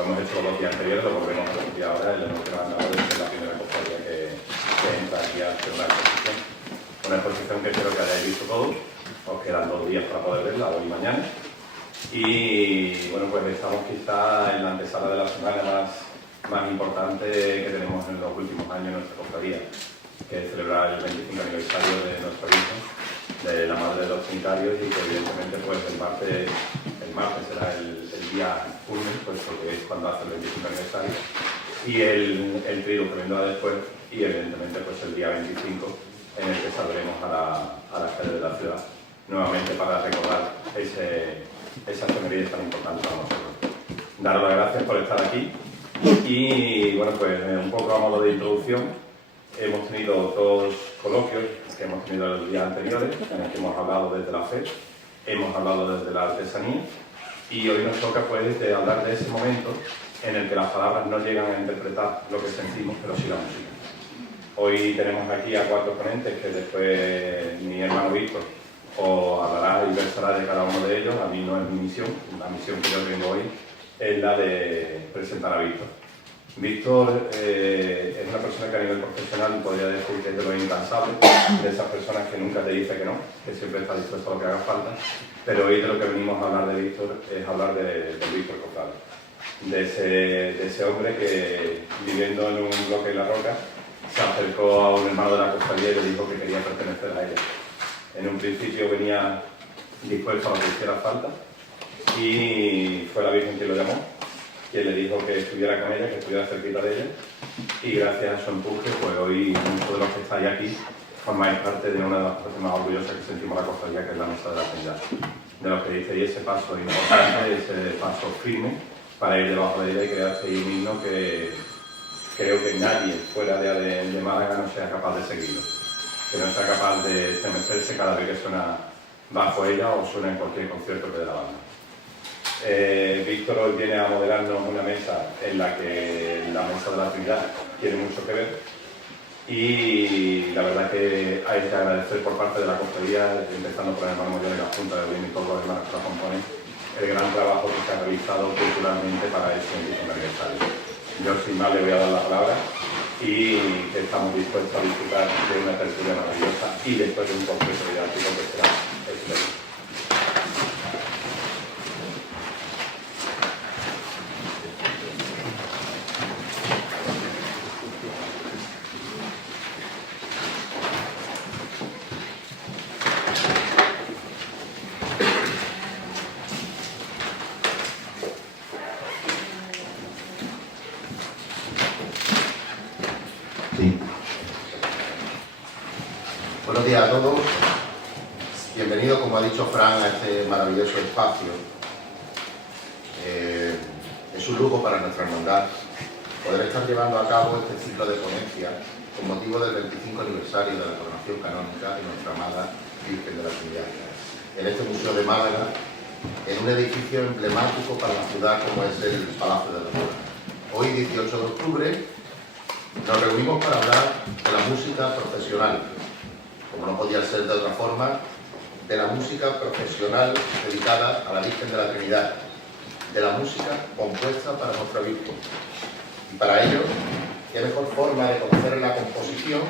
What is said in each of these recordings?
Lo hemos hecho los 2 días anteriores, lo volvemos a repetir ahora en el que nos han dado desde la primera cofradía que entra aquí a hacer una exposición. Una exposición que espero que hayáis visto todos. Os quedan 2 días para poder verla, hoy y mañana. Y bueno, pues estamos quizá en la antesala de la semana más importante que tenemos en los últimos años en nuestra cofradía, que es celebrar el 25 aniversario de nuestra Virgen, de la Madre de los Trinitarios, y que evidentemente pues el martes será el día 1, pues porque es cuando hace el 25 aniversario, y el trigo que vendrá después, y evidentemente pues el día 25 en el que saldremos a la calle de la ciudad nuevamente para recordar esa efeméride tan importante para nosotros. Daros las gracias por estar aquí y bueno, pues un poco a modo de introducción, hemos tenido 2 coloquios que hemos tenido los días anteriores en los que hemos hablado desde la fe, hemos hablado desde la artesanía y hoy nos toca pues de hablar de ese momento en el que las palabras no llegan a interpretar lo que sentimos, pero sí la música. Hoy tenemos aquí a 4 ponentes que después mi hermano Víctor os hablará y versará de cada uno de ellos. A mí no es mi misión, la misión que yo tengo hoy es la de presentar a Víctor. Víctor es una persona que a nivel profesional podría decir que es de los incansables, de esas personas que nunca te dice que no, que siempre está dispuesto a lo que haga falta, pero hoy de lo que venimos a hablar de Víctor es hablar de Víctor Cofrade, de ese hombre que viviendo en un bloque en la roca se acercó a un hermano de la cofradía y le dijo que quería pertenecer a ella. En un principio venía dispuesto a lo que hiciera falta y fue la Virgen quien lo llamó, quien le dijo que estuviera con ella, que estuviera cerquita de ella, y gracias a su empuje, pues hoy muchos de los que estáis aquí formáis parte de una de las cosas más orgullosas que sentimos la cofradía, que es la Misa de la Trinidad. De los que disteis ese paso importante, ese paso firme para ir debajo de ella y creasteis un himno que creo que nadie fuera de Málaga no sea capaz de seguirlo, que no sea capaz de estremecerse cada vez que suena bajo ella o suena en cualquier concierto que dé la banda. Víctor hoy viene a modelarnos una mesa en la que la Mesa de la Trinidad tiene mucho que ver y la verdad que hay que agradecer por parte de la cofradía, empezando por el hermano mayor de la Junta de Gobierno y todos los hermanos que la componen, el gran trabajo que se ha realizado culturalmente para este 25 aniversario. Yo sin más le voy a dar la palabra y que estamos dispuestos a disfrutar de una tertulia maravillosa y después de un concierto didáctico que será excelente. Buenos días a todos. Bienvenidos, como ha dicho Fran, a este maravilloso espacio. Es un lujo para nuestra hermandad poder estar llevando a cabo este ciclo de ponencias con motivo del 25 aniversario de la coronación canónica de nuestra amada Virgen de la Trinidad, en este Museo de Málaga, en un edificio emblemático para la ciudad como es el Palacio de la Corona. Hoy, 18 de octubre, nos reunimos para hablar de la música profesional, como no podía ser de otra forma, de la música profesional dedicada a la Virgen de la Trinidad, de la música compuesta para nuestra Virgen. Y para ello, qué mejor forma de conocer la composición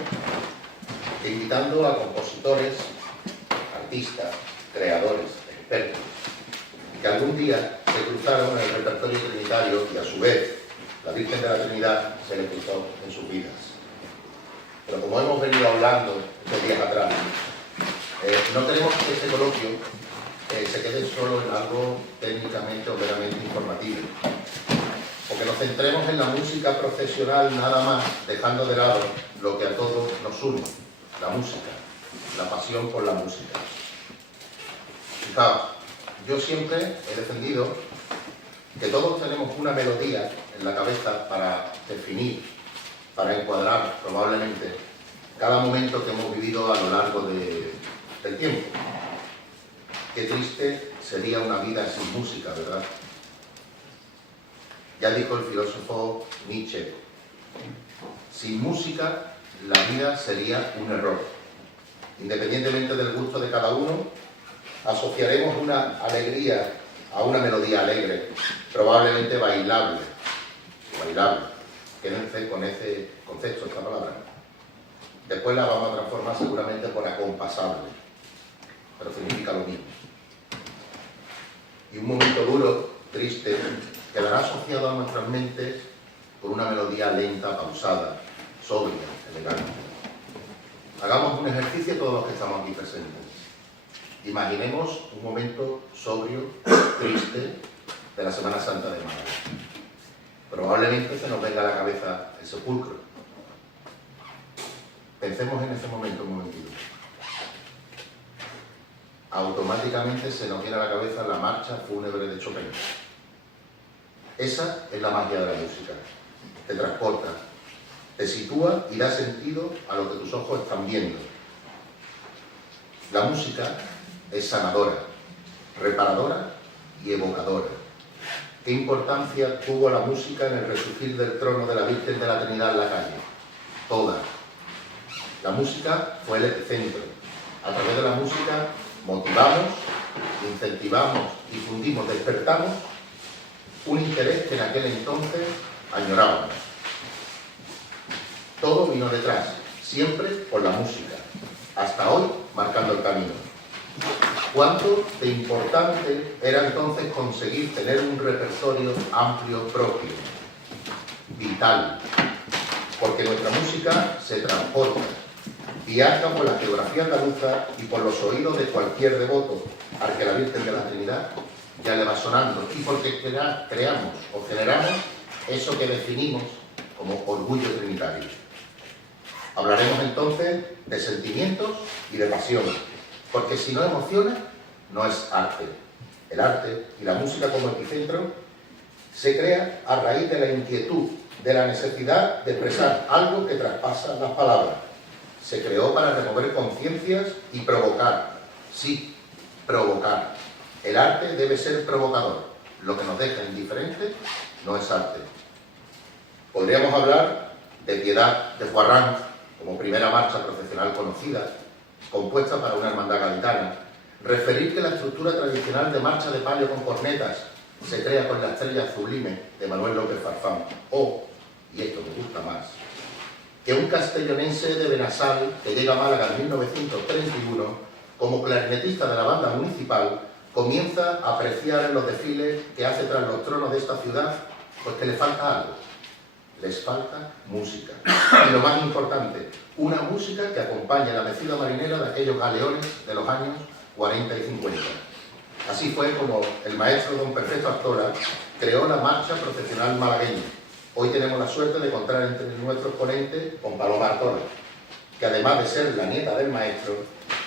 que invitando a compositores, artistas, creadores, expertos, que algún día se cruzaron en el repertorio trinitario y a su vez la Virgen de la Trinidad se le cruzó en sus vidas. Pero como hemos venido hablando estos días atrás, no queremos que este coloquio se quede solo en algo técnicamente o meramente informativo, o que nos centremos en la música profesional nada más, dejando de lado lo que a todos nos une, la música, la pasión por la música. Fijaos, yo siempre he defendido que todos tenemos una melodía en la cabeza para definir, para encuadrar probablemente cada momento que hemos vivido a lo largo del tiempo. Qué triste sería una vida sin música, ¿verdad? Ya dijo el filósofo Nietzsche, sin música la vida sería un error. Independientemente del gusto de cada uno, asociaremos una alegría a una melodía alegre, probablemente bailable, bailable, quédense con ese concepto, esta palabra. Después la vamos a transformar seguramente por acompasable, pero significa lo mismo. Y un momento duro, triste, quedará asociado a nuestras mentes por una melodía lenta, pausada, sobria, elegante. Hagamos un ejercicio todos los que estamos aquí presentes. Imaginemos un momento sobrio, triste, de la Semana Santa de Málaga. Probablemente se nos venga a la cabeza el sepulcro. Pensemos en ese momento un momentito. Automáticamente se nos viene a la cabeza la marcha fúnebre de Chopin. Esa es la magia de la música. Te transporta, te sitúa y da sentido a lo que tus ojos están viendo. La música es sanadora, reparadora y evocadora. ¿Qué importancia tuvo la música en el resurgir del trono de la Virgen de la Trinidad en la calle? Toda. La música fue el epicentro. A través de la música motivamos, incentivamos, difundimos, despertamos un interés que en aquel entonces añorábamos. Todo vino detrás, siempre por la música, hasta hoy marcando el camino. ¿Cuánto de importante era entonces conseguir tener un repertorio amplio propio? Vital, porque nuestra música se transporta, viaja por la geografía andaluza y por los oídos de cualquier devoto al que la Virgen de la Trinidad ya le va sonando, y porque creamos o generamos eso que definimos como orgullo trinitario. Hablaremos entonces de sentimientos y de pasión, porque si no emociona, no es arte. El arte y la música como epicentro se crea a raíz de la inquietud, de la necesidad de expresar algo que traspasa las palabras. Se creó para remover conciencias y provocar. Sí, provocar. El arte debe ser provocador. Lo que nos deja indiferentes no es arte. Podríamos hablar de Piedad de Juarrán como primera marcha procesional conocida, compuesta para una hermandad gaditana. Referir que la estructura tradicional de marcha de palio con cornetas se crea con la estrella sublime de Manuel López Farfán. O, y esto me gusta más, que un castellonense de Benasal, que llega a Málaga en 1931, como clarinetista de la banda municipal, comienza a apreciar en los desfiles que hace tras los tronos de esta ciudad, pues que le falta algo. Les falta música. Y lo más importante, una música que acompañe la mecida marinera de aquellos galeones de los años 40 y 50. Así fue como el maestro don Perfecto Artola creó la marcha procesional malagueña. Hoy tenemos la suerte de contar entre nuestros ponentes con Paloma Artola, que además de ser la nieta del maestro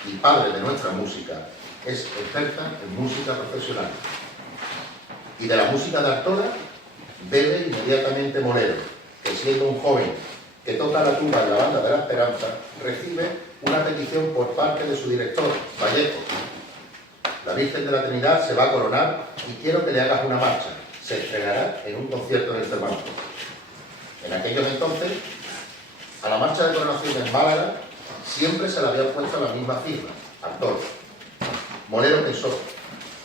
y padre de nuestra música, es experta en música profesional. Y de la música de Artola bebe inmediatamente Molero, que siendo un joven que toca la tuba en la banda de la Esperanza, recibe una petición por parte de su director, Vallejo. La Virgen de la Trinidad se va a coronar y quiero que le hagas una marcha. Se estrenará en un concierto en el Cervantes. En aquellos entonces, a la marcha de coronación en Málaga siempre se le había puesto la misma firma, Artola. Molero pensó,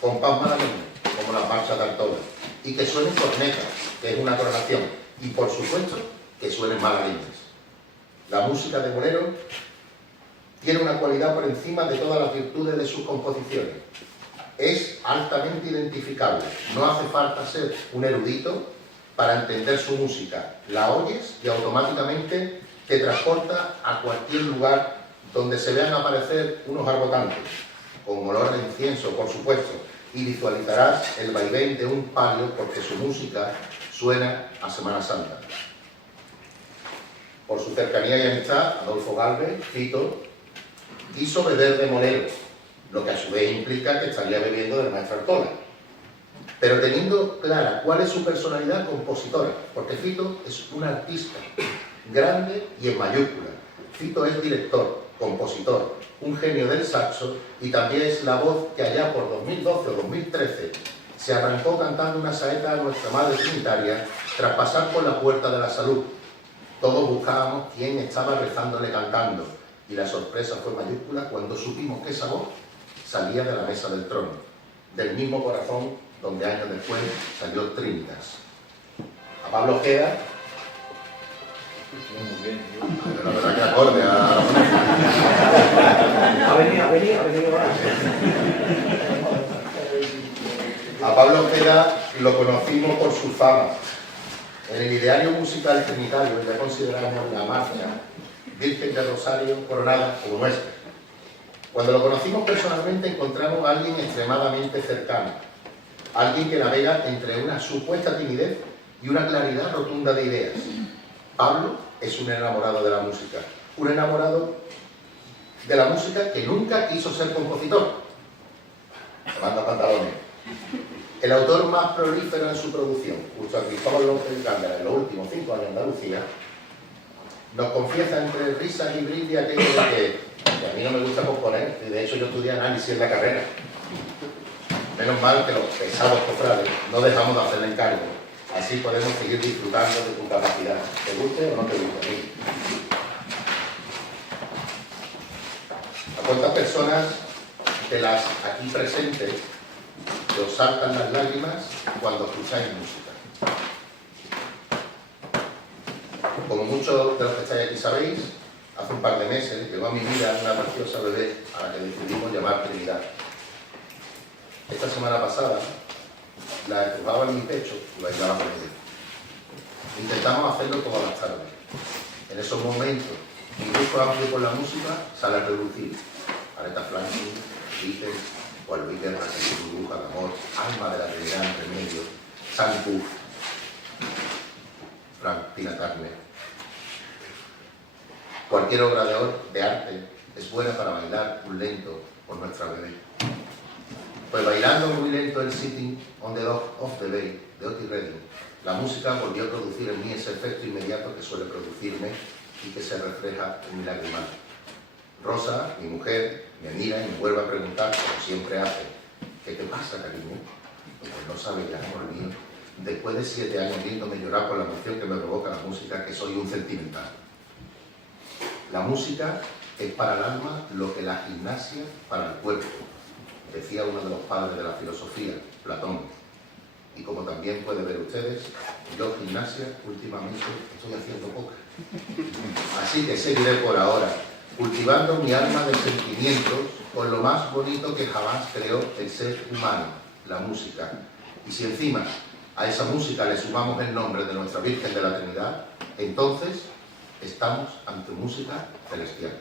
compás malagueño, como las marchas de Artola, y que suenen cornetas, que es una coronación, y por supuesto que suenen malagueñas. La música de Molero tiene una cualidad por encima de todas las virtudes de sus composiciones. Es altamente identificable, no hace falta ser un erudito para entender su música. La oyes y automáticamente te transporta a cualquier lugar donde se vean aparecer unos arbotantes, con olor de incienso, por supuesto, y visualizarás el vaivén de un palio porque su música suena a Semana Santa. Por su cercanía y amistad, Adolfo Galvez, Fito, quiso beber de Molero, lo que a su vez implica que estaría bebiendo del maestro Artola. Pero teniendo clara cuál es su personalidad compositora, porque Fito es un artista grande y en mayúscula. Fito es director, compositor, un genio del saxo y también es la voz que allá por 2012 o 2013 se arrancó cantando una saeta a nuestra Madre Trinitaria tras pasar por la Puerta de la Salud. Todos buscábamos quién estaba rezándole cantando y la sorpresa fue mayúscula cuando supimos que esa voz salía de la mesa del trono, del mismo corazón donde años después salió Trinitas. a Pablo Ojeda. Muy bien. La verdad que acorde a... Ha venido ahora. A Pablo Ojeda lo conocimos por su fama. En el ideario musical trinitario ya consideramos la marcha Virgen del Rosario coronada como nuestra. Cuando lo conocimos personalmente encontramos a alguien extremadamente cercano, alguien que navega entre una supuesta timidez y una claridad rotunda de ideas. Pablo es un enamorado de la música, un enamorado de la música que nunca quiso ser compositor. Manda pantalones. El autor más prolífero en su producción, junto a Cristóbal López Gándara en los últimos 5 años en Andalucía, nos confiesa entre risas y brindis aquello de que a mí no me gusta componer, y de hecho yo estudié análisis en la carrera. Menos mal que los pesados cofrades no dejamos de hacerle encargo, así podemos seguir disfrutando de tu capacidad, te guste o no te guste. ¿A cuántas personas de las aquí presentes que os saltan las lágrimas cuando escucháis música? Como muchos de los que estáis aquí sabéis, hace un par de meses llegó a mi vida una preciosa bebé a la que decidimos llamar Trinidad. Esta semana pasada la estrujaba en mi pecho y bailaba con ella. Intentamos hacerlo todas las tardes. En esos momentos, mi gusto amplio por la música sale a relucir. Aretha Franklin, Beatles, Paul Whitney, Raquel Burbuja de Amor, Alma de la Trinidad entre medio, Sam Cooke, Frank Tina Turner. Cualquier obra de arte es buena para bailar un lento por nuestra bebé. Pues bailando muy lento el Sitting on the Dock of the Bay de Otis Redding, la música volvió a producir en mí ese efecto inmediato que suele producirme y que se refleja en mi lagrimal. Rosa, mi mujer, me mira y me vuelve a preguntar, como siempre hace, ¿qué te pasa, cariño? Pues no sabe ya, amor mío, después de 7 años viéndome llorar por la emoción que me provoca la música, que soy un sentimental. La música es para el alma lo que la gimnasia para el cuerpo, decía uno de los padres de la filosofía, Platón. Y como también pueden ver ustedes, yo gimnasia últimamente estoy haciendo poca. Así que seguiré por ahora, cultivando mi alma de sentimientos con lo más bonito que jamás creó el ser humano, la música. Y si encima a esa música le sumamos el nombre de nuestra Virgen de la Trinidad, entonces estamos ante música celestial.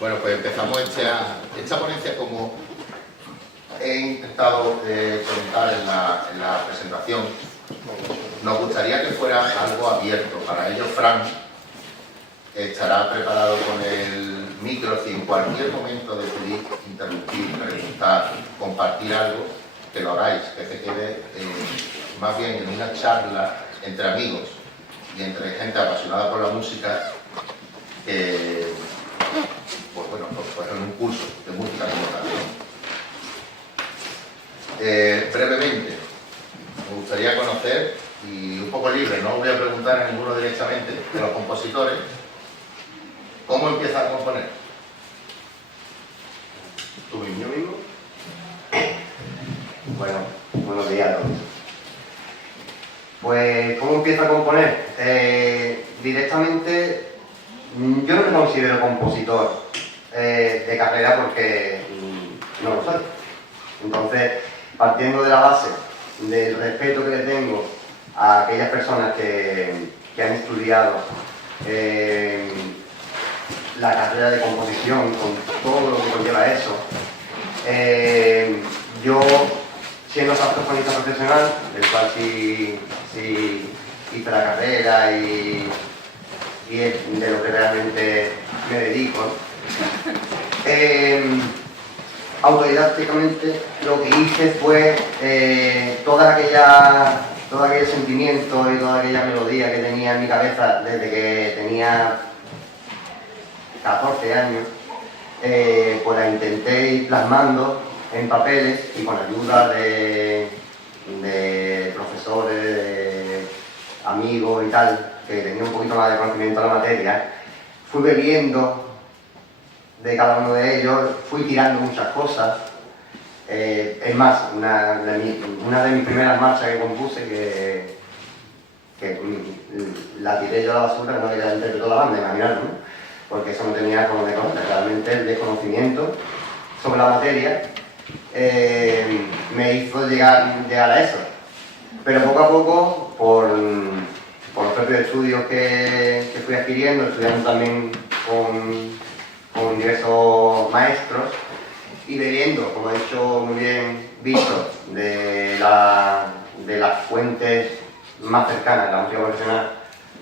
Bueno, pues empezamos esta ponencia, como he intentado comentar en la presentación. Nos gustaría que fuera algo abierto. Para ello, Frank estará preparado con el micro, si en cualquier momento decidís interrumpir, preguntar, compartir algo, que lo hagáis, que se quede más bien en una charla entre amigos y entre gente apasionada por la música, que pues bueno, pues en un curso de música como tal. Brevemente, me gustaría conocer, y un poco libre, no voy a preguntar a ninguno directamente, de los compositores, ¿cómo empieza a componer? ¿Tú mismo? Bueno, buenos días a todos. Pues, ¿cómo empiezo a componer? Directamente, yo no me considero compositor de carrera porque no lo soy. Entonces, partiendo de la base del respeto que le tengo a aquellas personas que han estudiado la carrera de composición con todo lo que conlleva eso, yo, siendo saxofonista profesional, del cual sí hice la carrera y es de lo que realmente me dedico, autodidácticamente lo que hice fue todo aquel sentimiento y toda aquella melodía que tenía en mi cabeza desde que tenía 14 años, pues la intenté ir plasmando en papeles y con ayuda de tal, que tenía un poquito más de conocimiento de la materia, fui bebiendo de cada uno de ellos, fui tirando muchas cosas. Es más, una de mis primeras marchas que compuse, que la tiré yo a la basura, no que la interpretó la banda, imaginarlo, ¿no? Porque eso no tenía como de contar. Realmente el desconocimiento sobre la materia me hizo llegar a eso. Pero poco a poco, por los propios estudios que fui adquiriendo, estudiando también con diversos maestros, y bebiendo, como ha dicho muy bien Víctor, de las fuentes más cercanas de la música profesional,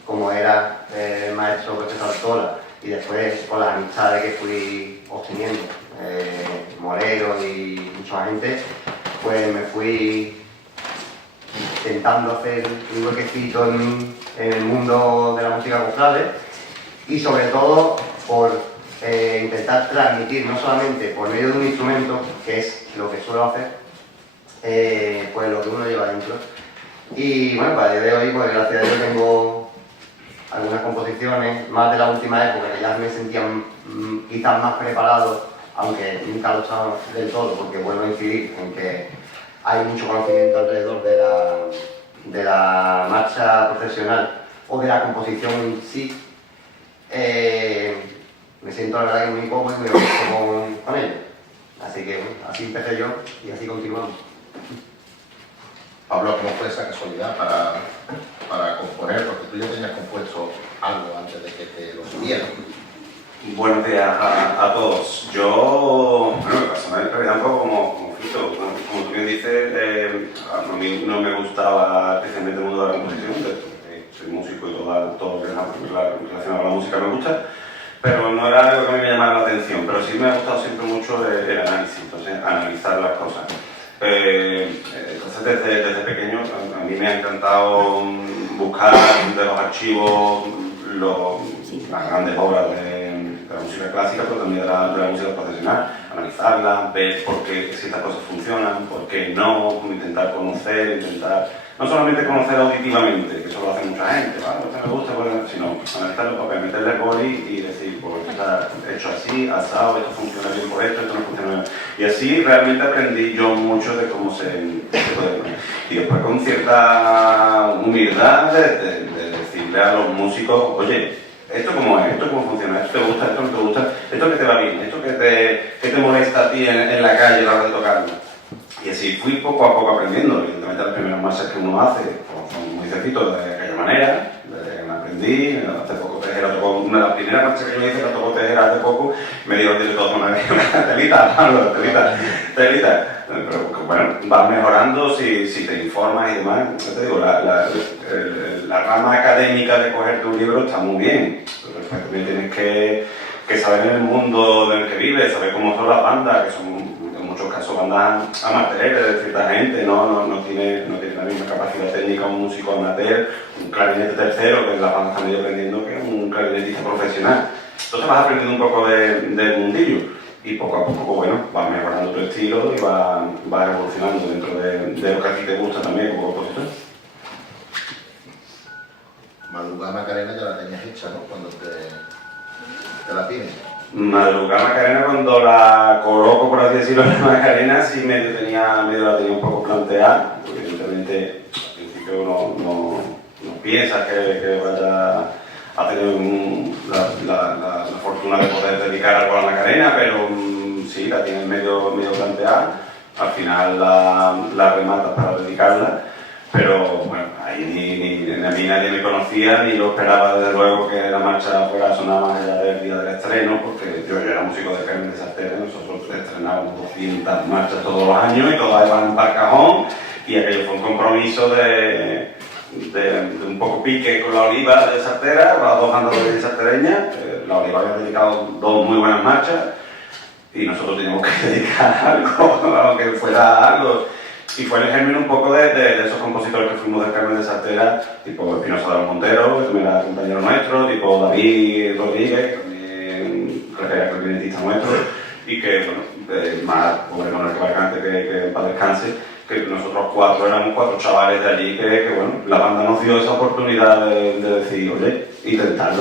como era el maestro profesor Artola, y después con las amistades que fui obteniendo, Morero y mucha gente, pues me fui intentando hacer un huequecito en el mundo de la música cofrade, y sobre todo por intentar transmitir, no solamente por medio de un instrumento, que es lo que suelo hacer, pues lo que uno lleva dentro. Y bueno, para el día de hoy, pues gracias a Dios tengo algunas composiciones, más de la última época, que ya me sentía quizás más preparado, aunque nunca lo estaba del todo, porque vuelvo a incidir en que hay mucho conocimiento alrededor de la marcha profesional o de la composición en sí. Me siento la verdad que muy cómodo y muy gusto con ello. Así que bueno, así empecé yo y así continuamos. Pablo, ¿cómo fue esa casualidad para componer? Porque tú ya tenías compuesto algo antes de que te lo subieran. Buenos días a todos. Yo, bueno, me pasó en realidad un poco como Fito. Como tú bien dices, a mí no me gustaba especialmente el mundo de la composición. Soy músico y todo lo que es relacionado con la música me gusta, pero no era algo que a mí me llamara la atención. Pero sí me ha gustado siempre mucho el análisis, entonces analizar las cosas. Entonces desde pequeño a mí me ha encantado buscar de los archivos las grandes obras de la música clásica, pero también de la música profesional, analizarla, ver por qué ciertas cosas funcionan, por qué no, intentar conocer, no solamente conocer auditivamente, que eso lo hace mucha gente, ¿vale? No me gusta, sino analizarlo para meterle el boli y decir, pues está hecho así, asado, esto funciona bien por esto no funciona bien. Y así realmente aprendí yo mucho de cómo se puede poner. Y después con cierta humildad de decirle a los músicos, oye, ¿esto cómo es? ¿Esto cómo funciona? ¿Esto te gusta? ¿Esto no te gusta? ¿Esto que te va bien? ¿Esto que te molesta a ti en la calle a la hora de tocarlo? Y así fui poco a poco aprendiendo. Evidentemente las primeras marchas que uno hace son muy sencillitos de aquella manera, desde que me aprendí. Hace poco Tejera tocó, una de las primeras marchas que yo hice, la tocó Tejera hace poco, me dio todo una telita, Pablo, telita. Pero bueno, vas mejorando si te informas y demás. Yo te digo, la rama académica de cogerte un libro está muy bien, pero después también tienes que saber en el mundo en el que vives, saber cómo son las bandas, que son en muchos casos bandas amateurs de cierta gente, no tiene la misma capacidad técnica un músico amateur, un clarinete tercero, que las bandas están medio aprendiendo, que un clarinetista profesional. Entonces vas aprendiendo un poco del mundillo y poco a poco, pues bueno, vas mejorando tu estilo y vas evolucionando dentro de lo que a ti te gusta también como compositor. Madrugada Macarena ya la tenías hecha, ¿no? Cuando te la piden. Madrugada Macarena, cuando la coloco, por así decirlo, en la Macarena, sí medio la tenía un poco planteada, porque evidentemente al principio no piensas que vaya a tener la fortuna de poder dedicar algo a la Macarena, pero sí, la tienes medio planteada. Al final la rematas para dedicarla, pero bueno, ahí ni a mí nadie me conocía, ni yo esperaba desde luego que la marcha fuera a sonar más allá del día del estreno, porque yo era músico de Carmen de Sartera, nosotros estrenábamos 200 marchas todos los años y todas iban para el cajón, y aquello fue un compromiso de un poco pique con la Oliva de Sartera, con las dos bandas de sartereñas. La Oliva había dedicado 2 muy buenas marchas y nosotros teníamos que dedicar algo, aunque fuera algo. Y fue el germen un poco de esos compositores que fuimos del Carmen de Sartera, tipo Espinosa de los Monteros, que también era compañero nuestro, tipo David Rodríguez, que también era clarinetista nuestro, y que, bueno, más pobre Manuel Cavalcante que para descanse, que nosotros 4 éramos 4 chavales de allí que bueno, la banda nos dio esa oportunidad de decir, oye, intentar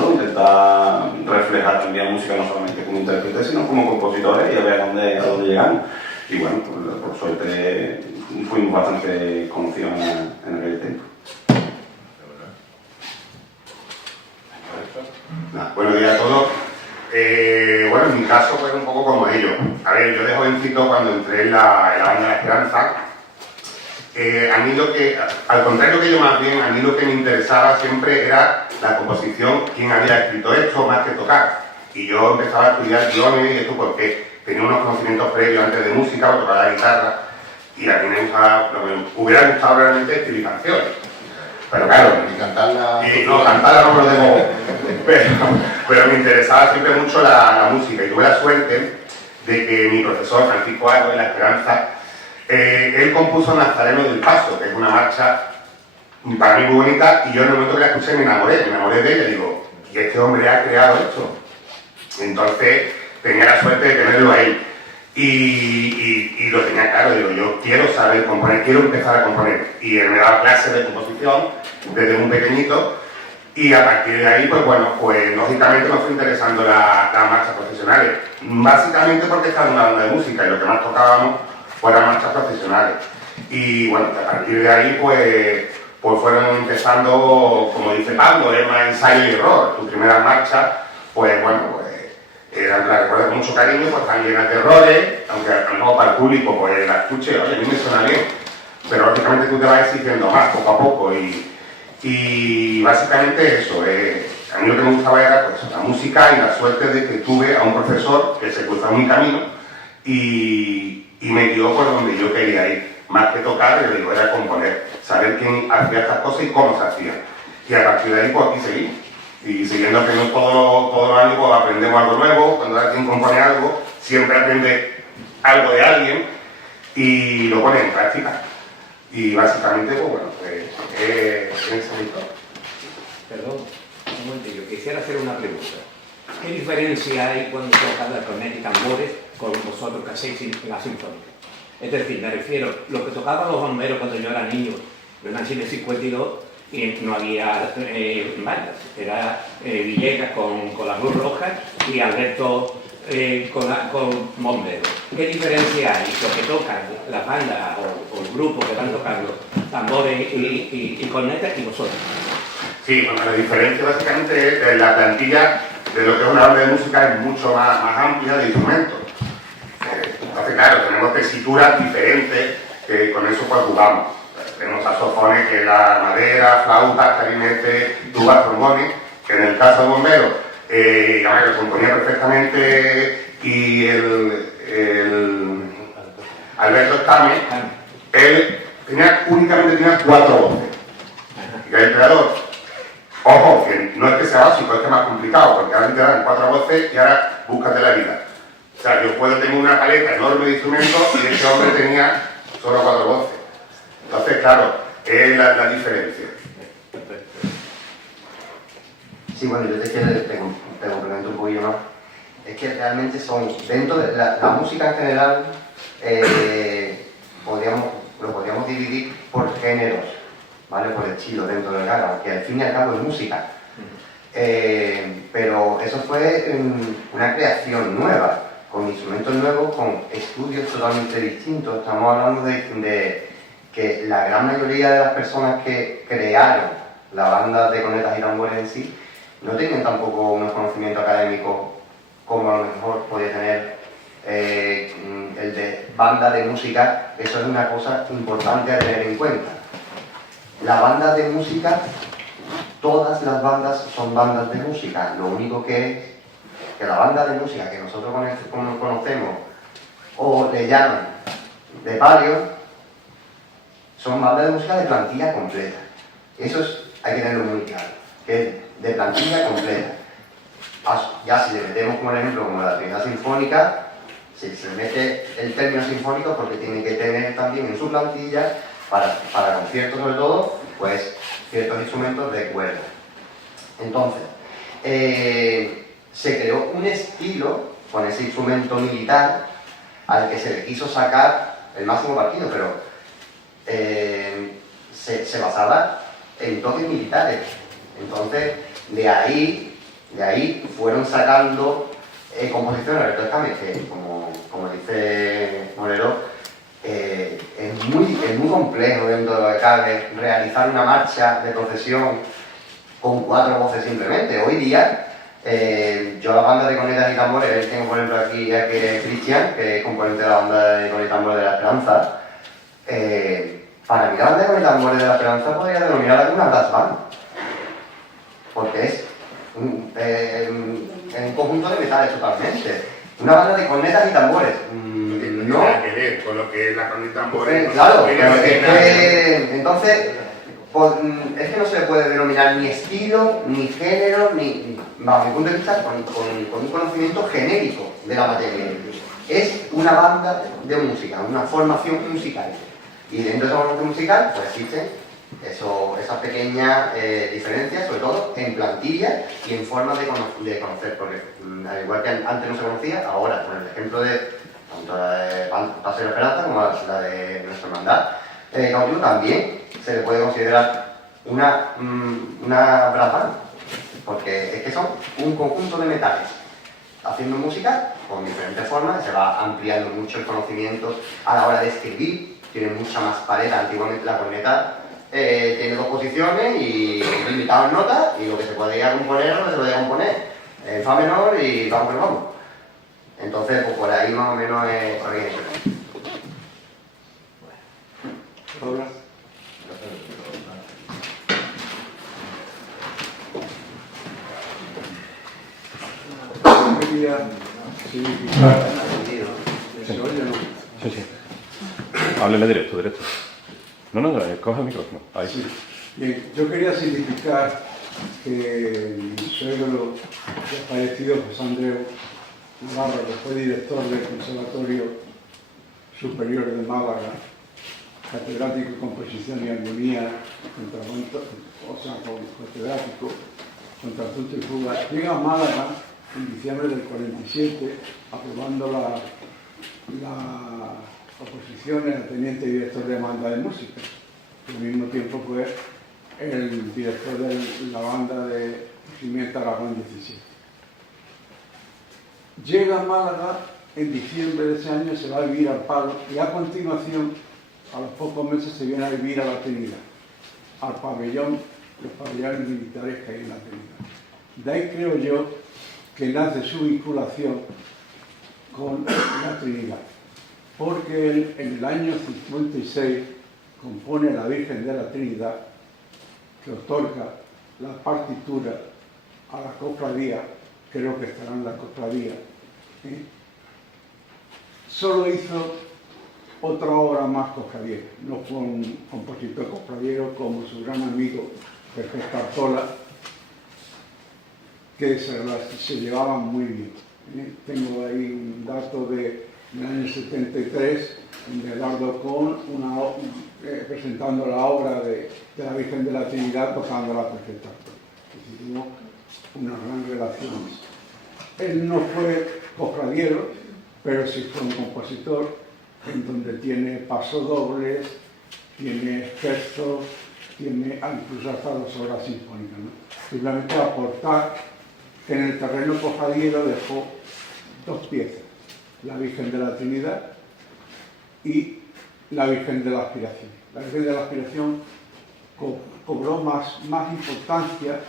reflejar también música no solamente como intérpretes, sino como compositores y a ver a dónde llegamos. Y bueno, por suerte fuimos bastante conocidos en aquel tiempo. Buenos días a todos. Bueno, en mi caso fue un poco como ellos. A ver, yo de jovencito cuando entré en la banda de Esperanza, a mí lo que, al contrario que yo más bien, a mí lo que me interesaba siempre era la composición, quién había escrito esto, más que tocar. Y yo empezaba a estudiar guiones y esto porque tenía unos conocimientos previos antes de música, tocaba la guitarra, y a mí me hubiera gustado realmente escribir canciones. Pero claro, Y cantarla... no, cantarla no me lo debo, pero me interesaba siempre mucho la música y tuve la suerte de que mi profesor Francisco Arro de La Esperanza, él compuso Nazareno del Paso, que es una marcha para mí muy bonita, y yo en el momento que la escuché me enamoré de ella, digo, y este hombre ha creado esto. Entonces tenía la suerte de tenerlo a él. Y lo tenía claro, digo, yo quiero saber componer, quiero empezar a componer. Y él me daba clases de composición desde muy pequeñito, y a partir de ahí, pues bueno, pues lógicamente me fue interesando las marchas profesionales. Básicamente porque estaba en una banda de música y lo que más tocábamos fueran marchas profesionales. Y bueno, a partir de ahí, pues fueron empezando, como dice Pablo, es más ensayo y error. Tu primera marcha, pues bueno, la recuerdo con mucho cariño, pues están llenas de errores, aunque a lo mejor para el público pues la escuche, oye, a mí me suena bien, pero lógicamente tú te vas exigiendo más poco a poco y básicamente eso, a mí lo que me gustaba era pues la música y la suerte de que tuve a un profesor que se cruzó en mi camino y me guió por donde yo quería ir, más que tocar, yo digo, era componer, saber quién hacía estas cosas y cómo se hacían, y a partir de ahí pues aquí seguí. Y siguiendo aprendiendo todos los años, pues aprendemos algo nuevo. Cuando alguien compone algo, siempre aprende algo de alguien y lo pone en práctica. Y básicamente, pues bueno, es ese mito. Perdón, un momentillo, quisiera hacer una pregunta. ¿Qué diferencia hay cuando tocas la corneta y tambores con vosotros que hacéis la sinfónica? Es decir, me refiero, lo que tocaban los bomberos cuando yo era niño, yo nací en el 52, y no había bandas, era Villegas con la Cruz Roja y Alberto con Bomberos. ¿Qué diferencia hay lo que tocan las bandas o el grupo que van tocando tambores y cornetas y vosotros? Sí, bueno, la diferencia básicamente es que la plantilla de lo que es una banda de música es mucho más amplia de instrumentos. Entonces, claro, tenemos tesituras diferentes que con eso pues jugamos. Tenemos saxofones, que es la madera, flautas, clarinetes, tubas, trombones, que en el caso de Bomberos, digamos que componía perfectamente, y el Alberto Estame, él únicamente tenía 4 voces. Y el creador, ojo, que no es que sea básico, es que es más complicado, porque ahora te dan 4 voces y ahora búscate la vida. O sea, yo puedo tener una paleta enorme de instrumentos y ese hombre tenía solo 4 voces. Entonces, claro, es la diferencia. Sí, bueno, yo te complemento un poquillo más. Es que realmente son, dentro de la música en general, lo podríamos dividir por géneros, ¿vale? Por estilo dentro del gala, que al fin y al cabo es música. Pero eso fue una creación nueva, con instrumentos nuevos, con estudios totalmente distintos. Estamos hablando de que la gran mayoría de las personas que crearon la banda de cornetas y tambores en sí no tenían tampoco unos conocimientos académicos como a lo mejor podía tener el de banda de música. Eso es una cosa importante a tener en cuenta. La banda de música, todas las bandas son bandas de música, lo único que es que la banda de música que nosotros conocemos o le llaman de palio, son bandas de música de plantilla completa. Eso hay que tenerlo muy claro, que es de plantilla completa. Ya si le metemos como ejemplo como la Trinidad Sinfónica, si se mete el término sinfónico porque tiene que tener también en su plantilla, para conciertos sobre todo, pues ciertos instrumentos de cuerda. Entonces, se creó un estilo con ese instrumento militar al que se le quiso sacar el máximo partido, pero se basaba en toques militares. Entonces, de ahí fueron sacando composiciones. Alberto Escámez, que como dice Morero, es muy complejo dentro de lo que cabe realizar una marcha de procesión con 4 voces simplemente. Hoy día, yo la banda de cornetas y tambores, tengo por ejemplo aquí a Cristian, que es componente de la banda de cornetas y tambores de la Esperanza. Para mí la banda de cornetas y tambores de la Esperanza podría denominarla como una brass band, porque es un conjunto de metales totalmente. Una banda de cornetas y tambores. No tiene nada que ver con lo que es la corneta y tambores. Claro, pero entonces, pues, es que no se le puede denominar ni estilo, ni género, ni, bajo mi punto de vista, con un conocimiento genérico de la materia. Es una banda de música, una formación musical. Y dentro de esa formación musical, pues existen esas pequeñas diferencias, sobre todo en plantilla y en formas de conocer, porque al igual que antes no se conocía, ahora, con el ejemplo de tanto la de Paseo de la Esperanza como la de nuestra hermandad, cautivo, también se le puede considerar una brass band, porque es que son un conjunto de metales haciendo música con diferentes formas, se va ampliando mucho el conocimiento a la hora de escribir, tiene mucha más paleta. Antiguamente la corneta tiene 2 posiciones y limitadas en notas, y lo que se podía componer, lo que se podía componer en fa menor y vamos que vamos. Entonces, pues por ahí más o menos es por ahí. Hola. Quería significar. ¿Se oye o no? Sí, sí. Háblele directo. No, coge el micrófono. Ahí. Sí. Bien, yo quería significar que mi suegro, el fallecido José Andreu Navarro, que fue director del Conservatorio Superior de Málaga, catedrático en composición y armonía, catedrático, contrapunto y fuga, llega a Málaga en diciembre del 47, aprobando la oposición a teniente director de banda de música, que al mismo tiempo fue el director de la banda de Pimienta Aragón 17. Llega a Málaga en diciembre de ese año, se va a vivir al Palo, y a continuación, a los pocos meses, se viene a vivir a la Trinidad, al pabellón, los pabellones militares que hay en la Trinidad. De ahí creo yo que nace su vinculación con la Trinidad, porque él en el año 56 compone la Virgen de la Trinidad, que otorga la partitura a la cofradía, creo que estará en la cofradía. Solo hizo otra obra más cofradiera, no fue un compositor cofradiero como su gran amigo Pepe Cartola, que se llevaban muy bien. Tengo ahí un dato del año 73, de Eduardo Con, presentando la obra de la Virgen de la Trinidad, tocándola perfectamente. Tuvo unas gran relaciones. Él no fue cofradiero, pero sí fue un compositor en donde tiene pasodobles, tiene scherzos, tiene incluso hasta 2 obras sinfónicas, ¿no? Simplemente aportar que en el terreno cofradiero dejó 2 piezas, la Virgen de la Trinidad y la Virgen de la Aspiración. La Virgen de la Aspiración cobró más importancia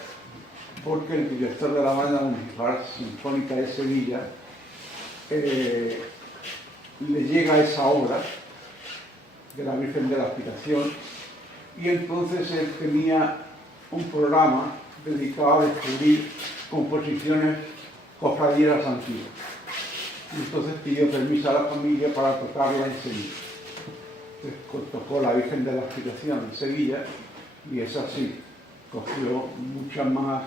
porque el director de la Banda Municipal Sinfónica de Sevilla le llega esa obra de la Virgen de la Aspiración, y entonces él tenía un programa dedicado a descubrir composiciones cofradieras antiguas. Y entonces pidió permiso a la familia para tocarla en Sevilla. Entonces tocó la Virgen de la Aspiración en Sevilla, y es así, cogió mucha más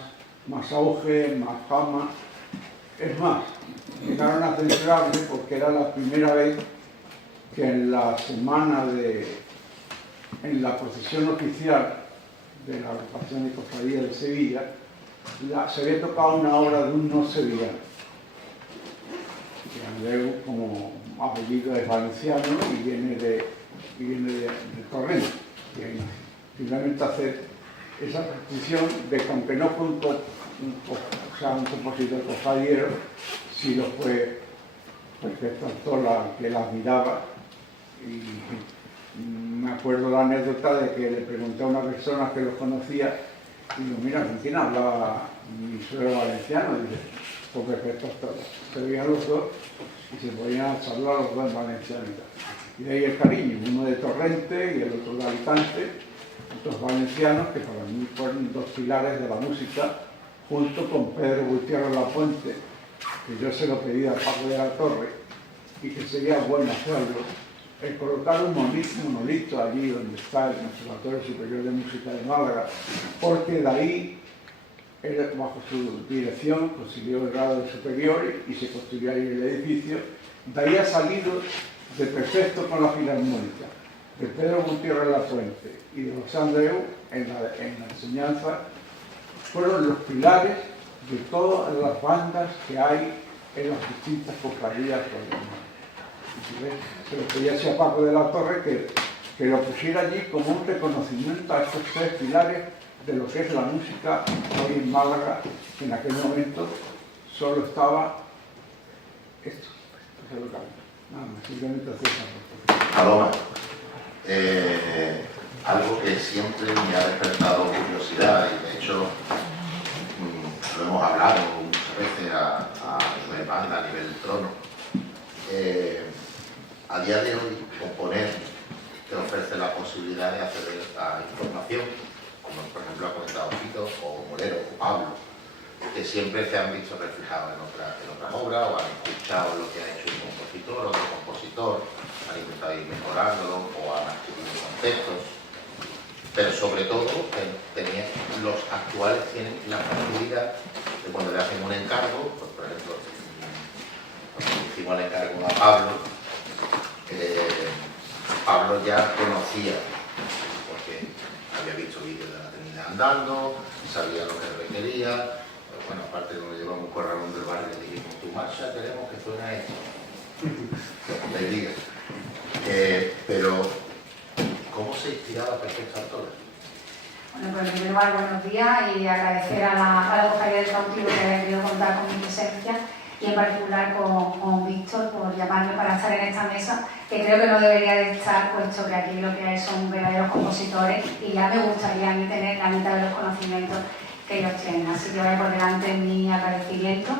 auge, más fama. Es más, llegaron a censurarle porque era la primera vez que en la semana en la procesión oficial de la agrupación de cofradía de Sevilla, se había tocado una obra de un no sevillano. Que Andreu, como apellido, es valenciano y viene de Torrent. simplemente hacer esa precisión de que aunque no fue un compositor cofradiero, sí lo fue perfecto actor que la admiraba. Y me acuerdo la anécdota de que le pregunté a una persona que los conocía y digo, mira, ¿con quién hablaba mi suegro valenciano? Y dice, fue perfecto actor. Se veían los dos y se ponían a charlar los dos en valenciano y tal. Y de ahí el cariño, uno de Torrente y el otro de Alicante, dos valencianos que para mí fueron dos pilares de la música, junto con Pedro Gutiérrez Lapuente, que yo se lo pedí a Paco de la Torre y que sería bueno hacerlo, el colocar un monolito allí donde está el Conservatorio Superior de Música de Málaga, porque de ahí, él, bajo su dirección, consiguió el grado de superior y se construyó ahí el edificio. De ahí ha salido de perfecto con la Filarmónica, de Pedro Gutiérrez Lapuente y de José Andreu en la enseñanza, fueron los pilares de todas las bandas que hay en las distintas cofradías. Se lo pedía así a Paco de la Torre que lo pusiera allí como un reconocimiento a estos tres pilares de lo que es la música hoy en Málaga, que en aquel momento solo estaba esto. Nada más, simplemente hacer esa cosa. Paloma, algo que siempre me ha despertado curiosidad y de hecho lo hemos hablado muchas veces a nivel banda, a nivel trono. A día de hoy, componer te ofrece la posibilidad de acceder a información, como por ejemplo ha comentado Fito, o Molero, o Pablo, que siempre se han visto reflejados en otras obras, o han escuchado lo que ha hecho un compositor, otro compositor, han intentado ir mejorándolo, o han adquirido conceptos, pero sobre todo los actuales tienen la facilidad de cuando le hacen un encargo, pues por ejemplo, cuando hicimos el encargo a Pablo, Pablo ya conocía, porque había visto vídeos de la Trinidad andando, sabía lo que requería. Bueno, aparte nos llevamos un corralón del barrio y le dijimos, tu marcha queremos que suena esto. Le diga. Pero, ¿cómo se inspiraba Perfecto Actor? Bueno, pues en primer lugar, buenos días y agradecer a la Cofradía del Cautivo que haya querido contar con mi presencia y en particular con Víctor por llamarme para estar en esta mesa, que creo que no debería de estar, puesto que aquí lo que hay son verdaderos compositores y ya me gustaría a mí tener la mitad de los conocimientos que ellos tienen. Así que vaya por delante mi agradecimiento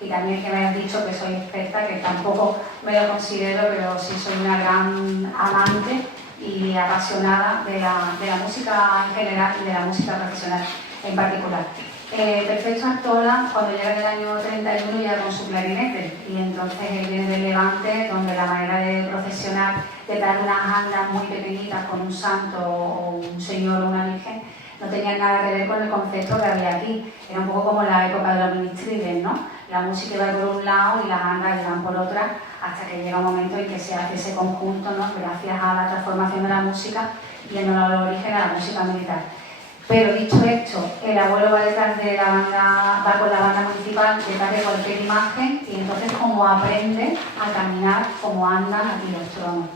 y también que me hayan dicho que soy experta, que tampoco me lo considero, pero sí soy una gran amante y apasionada de la música en general y de la música profesional en particular. Perfecto Actola, cuando llega en el año 31, llega con su clarinete y entonces él viene del Levante, donde la manera de procesionar detrás de unas andas muy pequeñitas con un santo o un señor o una virgen no tenía nada que ver con el concepto que había aquí. Era un poco como la época de los ministriles, ¿no? La música iba por un lado y las andas iban por otra, hasta que llega un momento en que se hace ese conjunto, ¿no? Gracias a la transformación de la música y en el origen a la música militar. Pero dicho esto, el abuelo va detrás de la banda, va con la banda municipal detrás de cualquier imagen y entonces como aprende a caminar como andan aquí los tronos.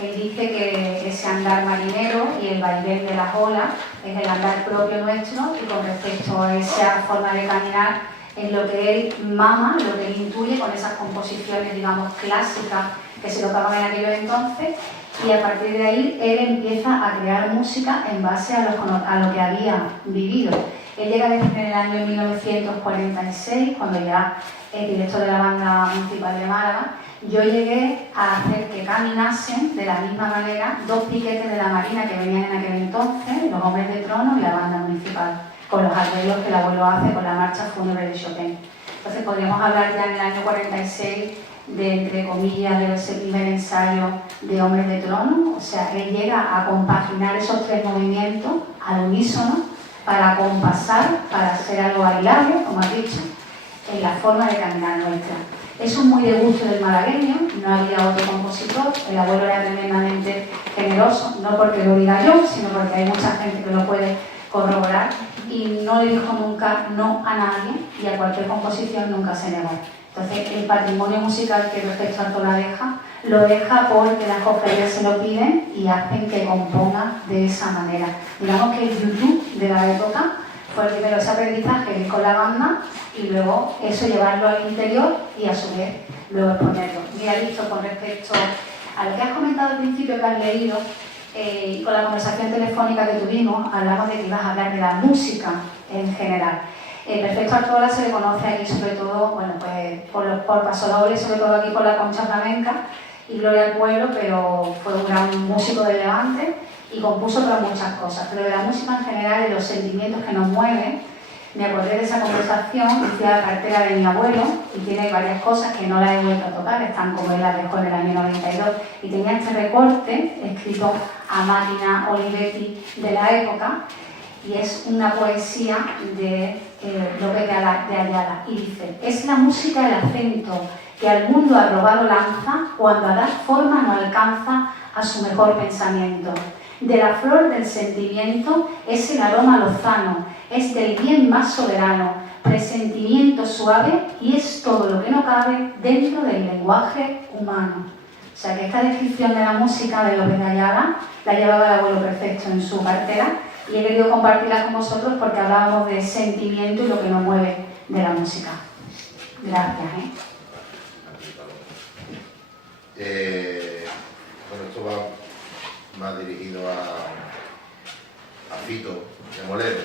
Él dice que ese andar marinero y el vaivén de las olas es el andar propio nuestro y con respecto a esa forma de caminar es lo que él mama, lo que él intuye con esas composiciones, digamos, clásicas que se tocaban en aquellos entonces. Y a partir de ahí él empieza a crear música en base a lo que había vivido. Él llega en el año 1946, cuando ya es director de la banda municipal de Málaga. Yo llegué a hacer que caminasen de la misma manera dos piquetes de la Marina que venían en aquel entonces, los Hombres de Trono y la banda municipal, con los arreglos que el abuelo hace con la marcha fúnebre de Chopin. Entonces podríamos hablar ya en el año 46 de, entre comillas, de ese primer ensayo de Hombres de Trono. O sea, él llega a compaginar esos tres movimientos al unísono para compasar, para hacer algo bailable, como has dicho, en la forma de caminar nuestra. Eso es muy de gusto del malagueño, no había otro compositor, el abuelo era tremendamente generoso, no porque lo diga yo, sino porque hay mucha gente que lo puede corroborar, y no le dijo nunca no a nadie y a cualquier composición nunca se negó. Entonces, el patrimonio musical que Perfecto Actola deja lo deja porque las cofradías se lo piden y hacen que componga de esa manera. Digamos que el YouTube de la época fue el primero ese aprendizaje con la banda y luego eso llevarlo al interior y a su vez luego exponerlo. Mira, visto con respecto a lo que has comentado al principio que has leído y con la conversación telefónica que tuvimos, hablamos de que ibas a hablar de la música en general. Perfecto Artola se le conoce aquí sobre todo, bueno, pues por pasodobles, sobre todo aquí por la concha flamenca y Gloria al Pueblo, pero fue un gran músico de Levante y compuso otras muchas cosas. Pero de la música en general, de los sentimientos que nos mueven, me acordé de esa conversación, hice la cartera de mi abuelo y tiene varias cosas que no las he vuelto a tocar, están como él las dejó en el año 92 y tenía este recorte escrito a máquina Olivetti de la época y es una poesía de López de Ayala y dice: es la música el acento que al mundo arrobado lanza cuando a dar forma no alcanza a su mejor pensamiento. De la flor del sentimiento es el aroma lozano, es del bien más soberano, presentimiento suave y es todo lo que no cabe dentro del lenguaje humano. O sea que esta descripción de la música de López de Ayala la llevaba el abuelo perfecto en su cartera y he querido compartirla con vosotros porque hablábamos de sentimiento y lo que nos mueve de la música. Gracias. Bueno, esto va más dirigido a Fito de Molero.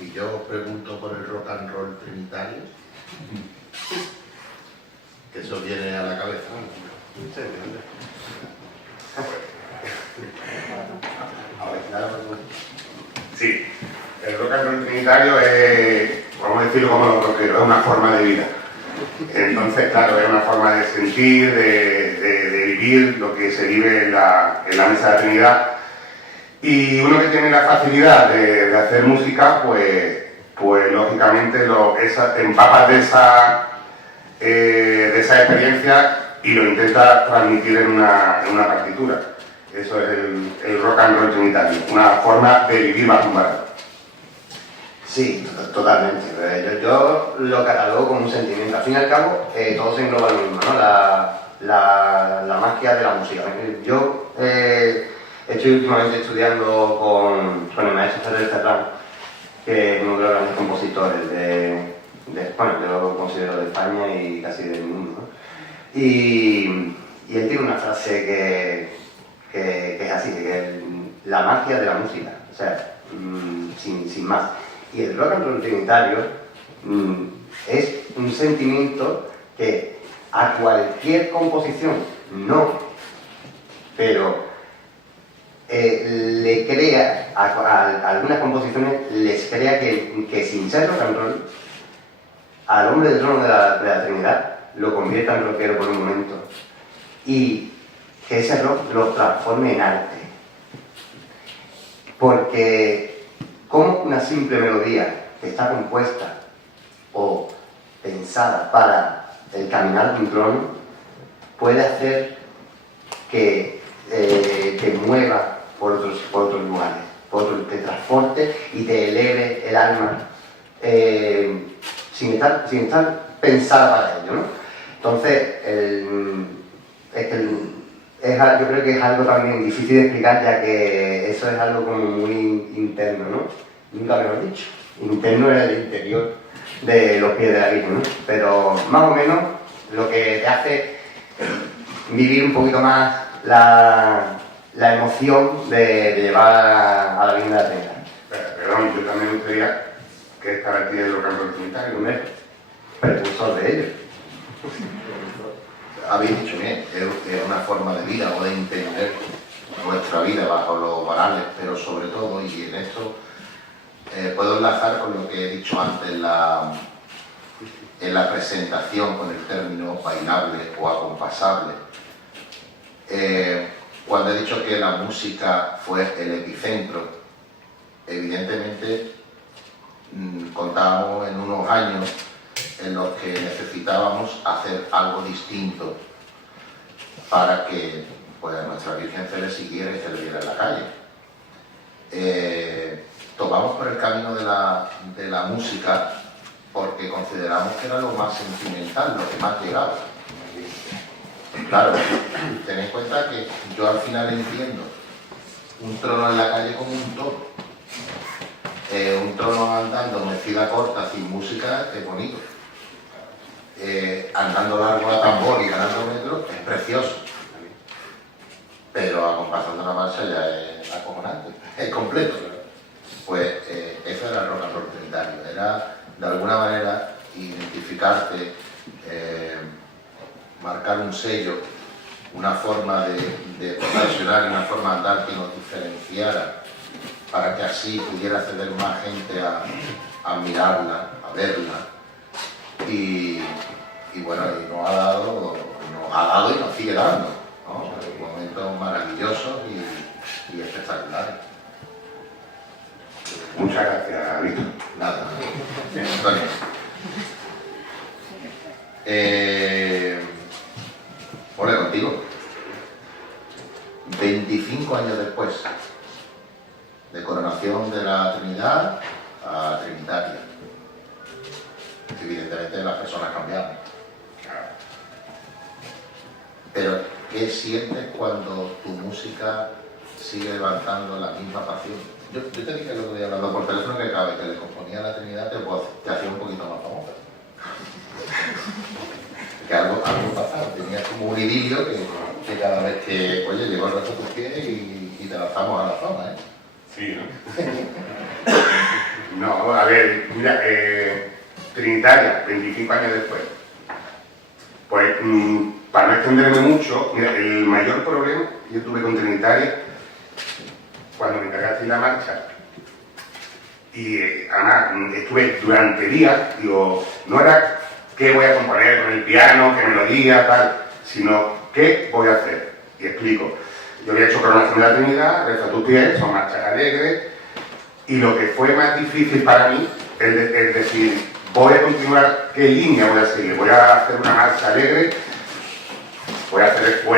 Y yo os pregunto por el rock and roll trinitario, que eso viene a la cabeza. Sí, el rock and roll trinitario es, vamos a decirlo como los rockeros, es una forma de vida. Entonces, claro, es una forma de sentir, de vivir lo que se vive en la mesa de la Trinidad. Y uno que tiene la facilidad de hacer música, pues lógicamente te empapas de esa experiencia y lo intenta transmitir en una partitura. Eso es el rock and roll trinitario, una forma de vivir más humana. Sí, totalmente. Yo lo catalogo como un sentimiento. Al fin y al cabo, todo se engloba en lo mismo, ¿no? La magia de la música. Yo estoy últimamente estudiando con el maestro Ferrer Serrano, que es uno de los grandes compositores bueno, yo lo considero de España y casi del mundo, ¿no? Y él tiene una frase que es así, que es la magia de la música, o sea, sin más. Y el rock and roll trinitario es un sentimiento que a cualquier composición, no, pero le crea, a algunas composiciones les crea que sin ser rock and roll, al hombre del trono de la Trinidad lo convierta en rockero por un momento y que ese rock los transforme en arte. Porque como una simple melodía que está compuesta o pensada para el caminar de un trono puede hacer que te mueva por otros lugares, te transporte y te eleve el alma sin estar pensada para ello, ¿no? Entonces, yo creo que es algo también difícil de explicar, ya que eso es algo como muy interno, ¿no? Nunca me lo he dicho. Interno es el interior de los pies de la Virgen, ¿no? Pero más o menos lo que te hace vivir un poquito más la emoción de llevar a la Virgen de la Trinidad. Perdón, yo también me gustaría que es característica del rock and roll trinitario, ¿no? Precursor de ello. Habéis dicho bien, es una forma de vida o de entender nuestra vida bajo los varales, pero sobre todo, y en esto puedo enlazar con lo que he dicho antes en la presentación con el término bailable o acompasable. Cuando he dicho que la música fue el epicentro, evidentemente contábamos en unos años en los que necesitábamos hacer algo distinto para que pues, nuestra Virgen se le siguiera y se le viera en la calle. Tomamos por el camino de la música porque consideramos que era lo más sentimental, lo que más llegaba. Claro, ten en cuenta que yo al final entiendo un trono en la calle como un toro. Un trono andando mecida corta, sin música, es bonito. Andando largo a tambor y ganando metros, es precioso. Pero acompasando la marcha ya es acojonante, es completo. Pues eso era el rock and roll trinitario, era de alguna manera identificarte, marcar un sello, una forma de profesional y una forma de andar que nos diferenciara para que así pudiera acceder más gente a mirarla, a verla. Y bueno, y nos ha dado y nos sigue dando, ¿no? Momentos maravillosos y espectaculares. Muchas gracias, Víctor. Nada. Antonio. Ole contigo. 25 años después de coronación de la Trinidad a Trinitaria. Evidentemente las personas cambiaron. Pero, ¿qué sientes cuando tu música sigue levantando la misma pasión? Yo te dije el otro día hablando por teléfono que cada vez que le componía a la Trinidad te hacía un poquito más famosa. Que algo pasaba, tenías como un idilio que cada vez que, oye, llegó el resto de tus pies y te lanzamos a la fama, ¿eh? Sí, ¿no? No, a ver, mira, Trinitaria, 25 años después. Pues, para no extenderme mucho, mira, el mayor problema que yo tuve con Trinitaria, cuando me encargaste de la marcha, y además estuve durante días, digo, no era qué voy a componer con el piano, qué melodía, tal, sino qué voy a hacer. Y explico. Yo había hecho Coronación de la Trinidad, Reza a tus pies, son marchas alegres, y lo que fue más difícil para mí es decir, voy a continuar, ¿qué línea voy a seguir? Voy a hacer una marcha alegre, voy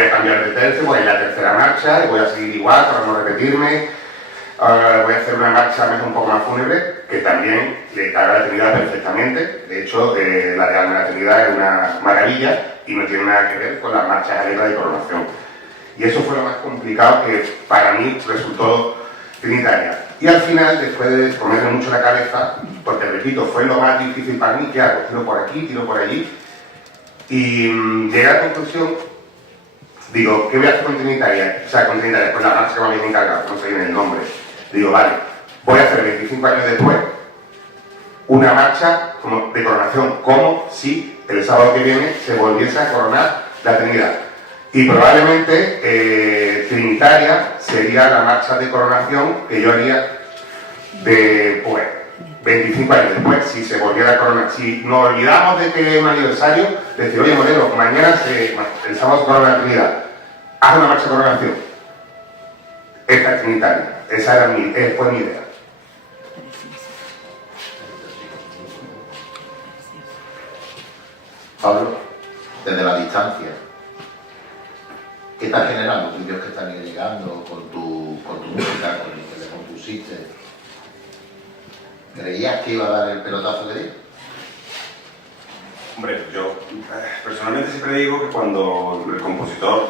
a cambiar de tercio, voy a ir a la tercera marcha, y voy a seguir igual para no repetirme, voy a hacer una marcha un poco más fúnebre, que también le cabe a la Trinidad perfectamente. De hecho, la de Alma de la Trinidad es una maravilla y no tiene nada que ver con las marchas alegres de coronación. Y eso fue lo más complicado que para mí resultó Trinitaria. Y al final, después de ponerme mucho la cabeza, porque repito, fue lo más difícil para mí, ¿qué hago? Tiro por aquí, tiro por allí. Y llegué a la conclusión, digo, ¿qué voy a hacer con Trinitaria? O sea, con Trinitaria, después la marcha que me habían encargado, no sé bien el nombre. Digo, vale, voy a hacer 25 años después una marcha de coronación, como si el sábado que viene se volviese a coronar la Trinidad. Y probablemente Trinitaria sería la marcha de coronación que yo haría después, 25 años después, si se volviera a coronar. Si nos olvidamos de que es un aniversario, decir, oye Moreno, mañana el sábado se corona la Trinidad, haz una marcha de coronación. Esta es Trinitaria, esa fue mi idea. Pablo, desde la distancia, ¿qué estás generando? Vídeos que están llegando con tu música, con lo que le compusiste. ¿Creías que iba a dar el pelotazo que dio? Hombre, yo personalmente siempre digo que cuando el compositor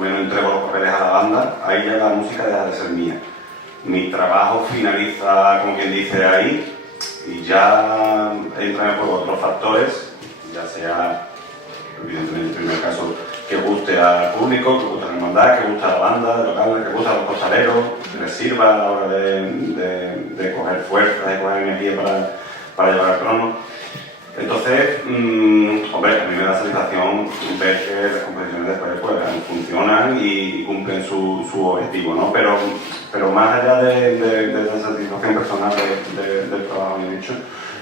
me no entrego los papeles a la banda, ahí ya la música deja de ser mía. Mi trabajo finaliza, como quien dice, ahí, y ya entran en juego otros factores, ya sea, evidentemente, en el primer caso, que guste al público, que guste a la hermandad, que guste a la banda de local, que guste a los costaleros, que les sirva a la hora de coger fuerza, de coger energía para llevar al trono. Entonces, hombre, a mí me da satisfacción ver que las composiciones después pues, funcionan y cumplen su objetivo, ¿no? Pero más allá de esa satisfacción personal del trabajo bien hecho,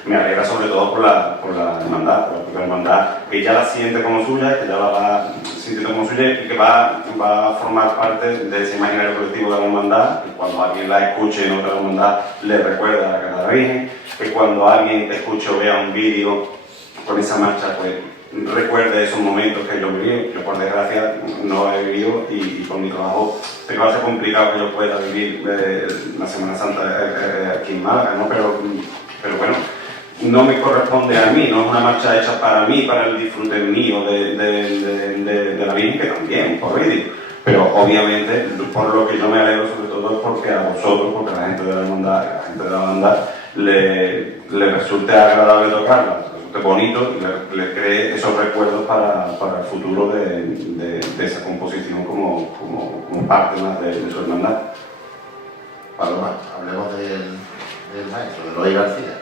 me alegra sobre todo por la hermandad, por la propia hermandad, que ya la siente como suya, que ya la va sintiendo como suya y que va a formar parte de ese imaginario colectivo de la hermandad, que cuando alguien la escuche en otra hermandad le recuerda a la cara de la Virgen, que cuando alguien te escuche o vea un vídeo con esa marcha, pues recuerde esos momentos que yo viví. Yo por desgracia no lo he vivido y con mi trabajo me va a ser complicado que yo pueda vivir la Semana Santa aquí en Málaga, ¿no? Pero bueno, no me corresponde a mí, no es una marcha hecha para mí, para el disfrute mío de la Virgen, que también, por ello. Pero obviamente, por lo que yo me alegro sobre todo es porque a vosotros, porque a la gente de la hermandad, a la gente de la banda, le resulte agradable tocarla, le resulte bonito y le cree esos recuerdos para el futuro de esa composición como parte más de su hermandad. Paloma, hablemos del maestro, de Eloy García.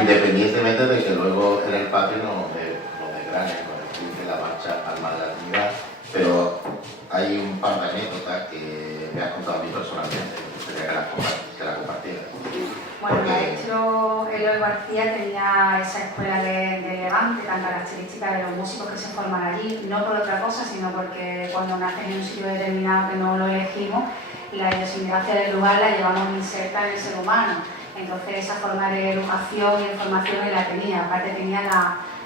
Independientemente de que luego en el patio nos desgranen con el fin de la marcha Alma de la Trinidad, pero hay un par de anécdotas que me has contado a mí personalmente, me gustaría que la compartieras. Bueno, el maestro Eloy García tenía esa escuela de Levante tan característica de los músicos que se forman allí, no por otra cosa, sino porque cuando nacen en un sitio determinado que no lo elegimos, la idiosincrasia del lugar la llevamos inserta en el ser humano. Entonces esa forma de educación y de formación él la tenía, aparte tenía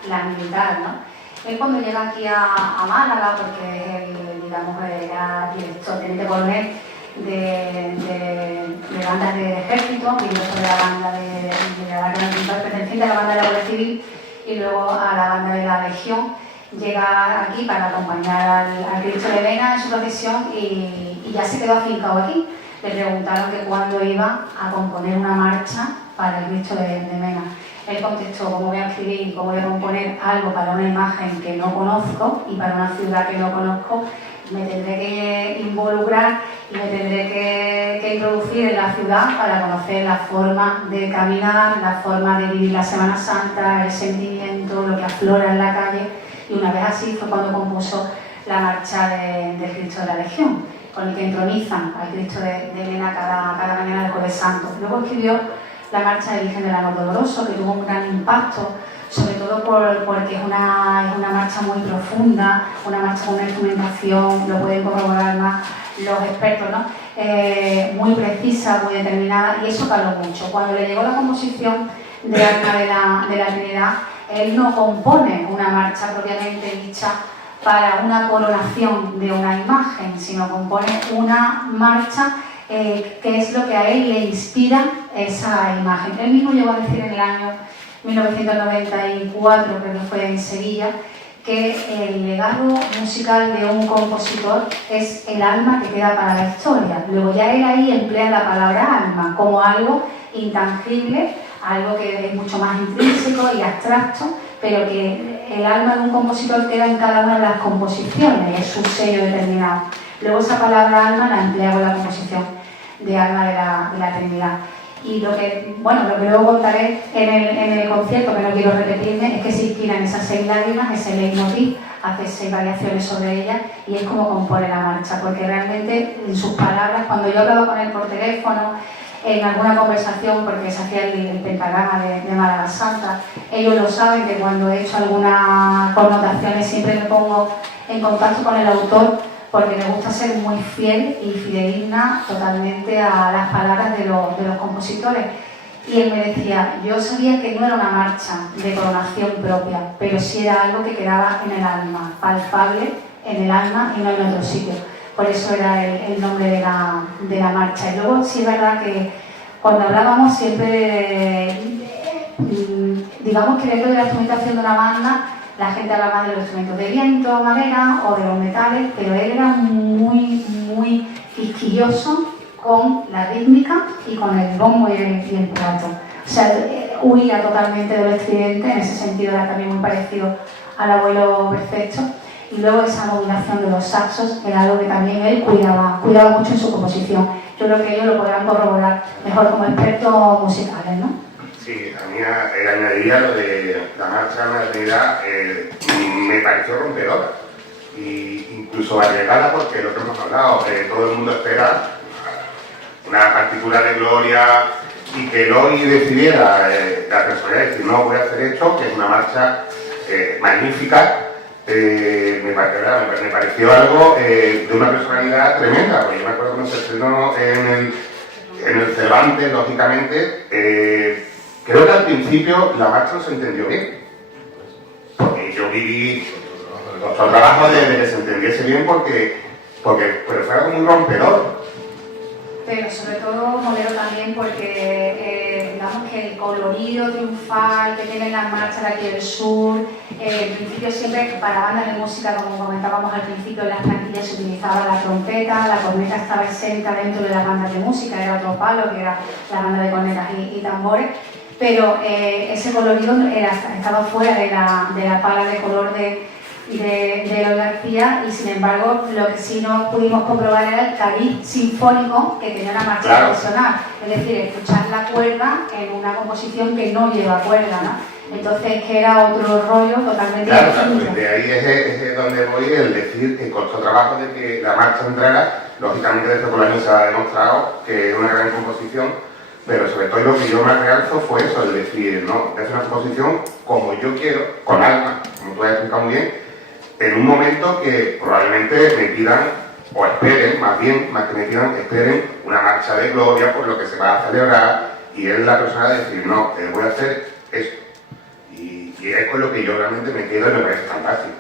la militar, ¿no? Él cuando llega aquí a Málaga, porque él, digamos, era director, teniente coronel de bandas de ejército, director de la banda de la Guardia perteneciente a la banda de la Guardia Civil y luego a la banda de la Legión, llega aquí para acompañar al Cristo de Mena en su procesión y ya se quedó afincado aquí. Le preguntaron que cuándo iba a componer una marcha para el Cristo de Mena. Él contestó: ¿cómo voy a escribir, cómo voy a componer algo para una imagen que no conozco y para una ciudad que no conozco? Me tendré que involucrar y me tendré que introducir en la ciudad para conocer la forma de caminar, la forma de vivir la Semana Santa, el sentimiento, lo que aflora en la calle. Y una vez así fue cuando compuso la marcha del Cristo de la Legión, con el que entronizan al Cristo de Mena cada mañana del Jueves Santo. Luego escribió la marcha de Virgen del Amor Doloroso, que tuvo un gran impacto, sobre todo porque es una marcha muy profunda, una marcha con una instrumentación, lo pueden corroborar más los expertos, ¿no? Muy precisa, muy determinada, y eso caló mucho. Cuando le llegó la composición de Alma de la Trinidad, él no compone una marcha propiamente dicha para una coronación de una imagen, sino compone una marcha que es lo que a él le inspira esa imagen. Él mismo llegó a decir en el año 1994, creo que fue en Sevilla, que el legado musical de un compositor es el alma que queda para la historia. Luego ya él ahí emplea la palabra alma como algo intangible, algo que es mucho más intrínseco y abstracto, pero que el alma de un compositor queda en cada una de las composiciones, es su sello determinado. Luego esa palabra alma la emplea con la composición de Alma de la Trinidad. Y lo que luego contaré en el concierto, que no quiero repetirme, es que se inspira en esas 6 lágrimas, ese leitmotiv, hace 6 variaciones sobre ella y es como compone la marcha, porque realmente en sus palabras, cuando yo hablaba con él por teléfono, en alguna conversación, porque se hacía el pentagrama de Málaga Santa, ellos lo saben, que cuando he hecho algunas connotaciones siempre me pongo en contacto con el autor, porque me gusta ser muy fiel y fidedigna totalmente a las palabras de los compositores. Y él me decía: yo sabía que no era una marcha de coronación propia, pero sí era algo que quedaba en el alma, palpable en el alma y no en otro sitio. Por eso era el nombre de la marcha. Y luego sí es verdad que cuando hablábamos siempre, digamos que dentro de la instrumentación de una banda, la gente habla más de los instrumentos de viento, madera o de los metales, pero él era muy quisquilloso con la rítmica y con el bombo y el plato. O sea, huía totalmente del estridente, en ese sentido era también muy parecido al Abuelo Perfecto. Y luego esa modulación de los saxos era algo que también él cuidaba mucho en su composición. Yo creo que ellos lo podrán corroborar mejor como expertos musicales, ¿no? Sí, a mí añadiría lo de la marcha de la Trinidad, me pareció rompedora y incluso arriesgada, porque lo que hemos hablado, todo el mundo espera una partitura de gloria y que Eloy decidiera la personalidad de decir: no, voy a hacer esto, que es una marcha magnífica. Me pareció algo de una personalidad tremenda, porque yo me acuerdo cuando se estrenó en el Cervantes, lógicamente, creo que al principio la marcha no se entendió bien, porque yo viví nuestro trabajo de que se entendiese bien, pero fue algo muy rompedor. Pero sobre todo modelo también porque digamos que el colorido triunfal que tienen las marchas de aquí del sur, en principio siempre para bandas de música, como comentábamos al principio, en las plantillas se utilizaba la trompeta, la corneta estaba exenta dentro de las bandas de música, era otro palo, que era la banda de cornetas y tambores, pero ese colorido estaba fuera de la pala de color de Eloy García, y sin embargo lo que sí no pudimos comprobar era el cariz sinfónico que tenía una marcha profesional, es decir, escuchar la cuerda en una composición que no lleva cuerda, ¿no? Entonces que era otro rollo totalmente distinto. De ahí es donde voy, el decir que costó trabajo de que la marcha entrara. Lógicamente desde Polonio se ha demostrado que es una gran composición, pero sobre todo lo que yo más realzo fue eso, el decir, no, es una composición como yo quiero, con alma, como tú has explicado muy bien, en un momento que probablemente me pidan, o esperen, más bien, más que me pidan, esperen una marcha de gloria por lo que se va a celebrar, y es la persona de decir, no, voy a hacer esto. Y es con lo que yo realmente me quedo y me parece fantástico.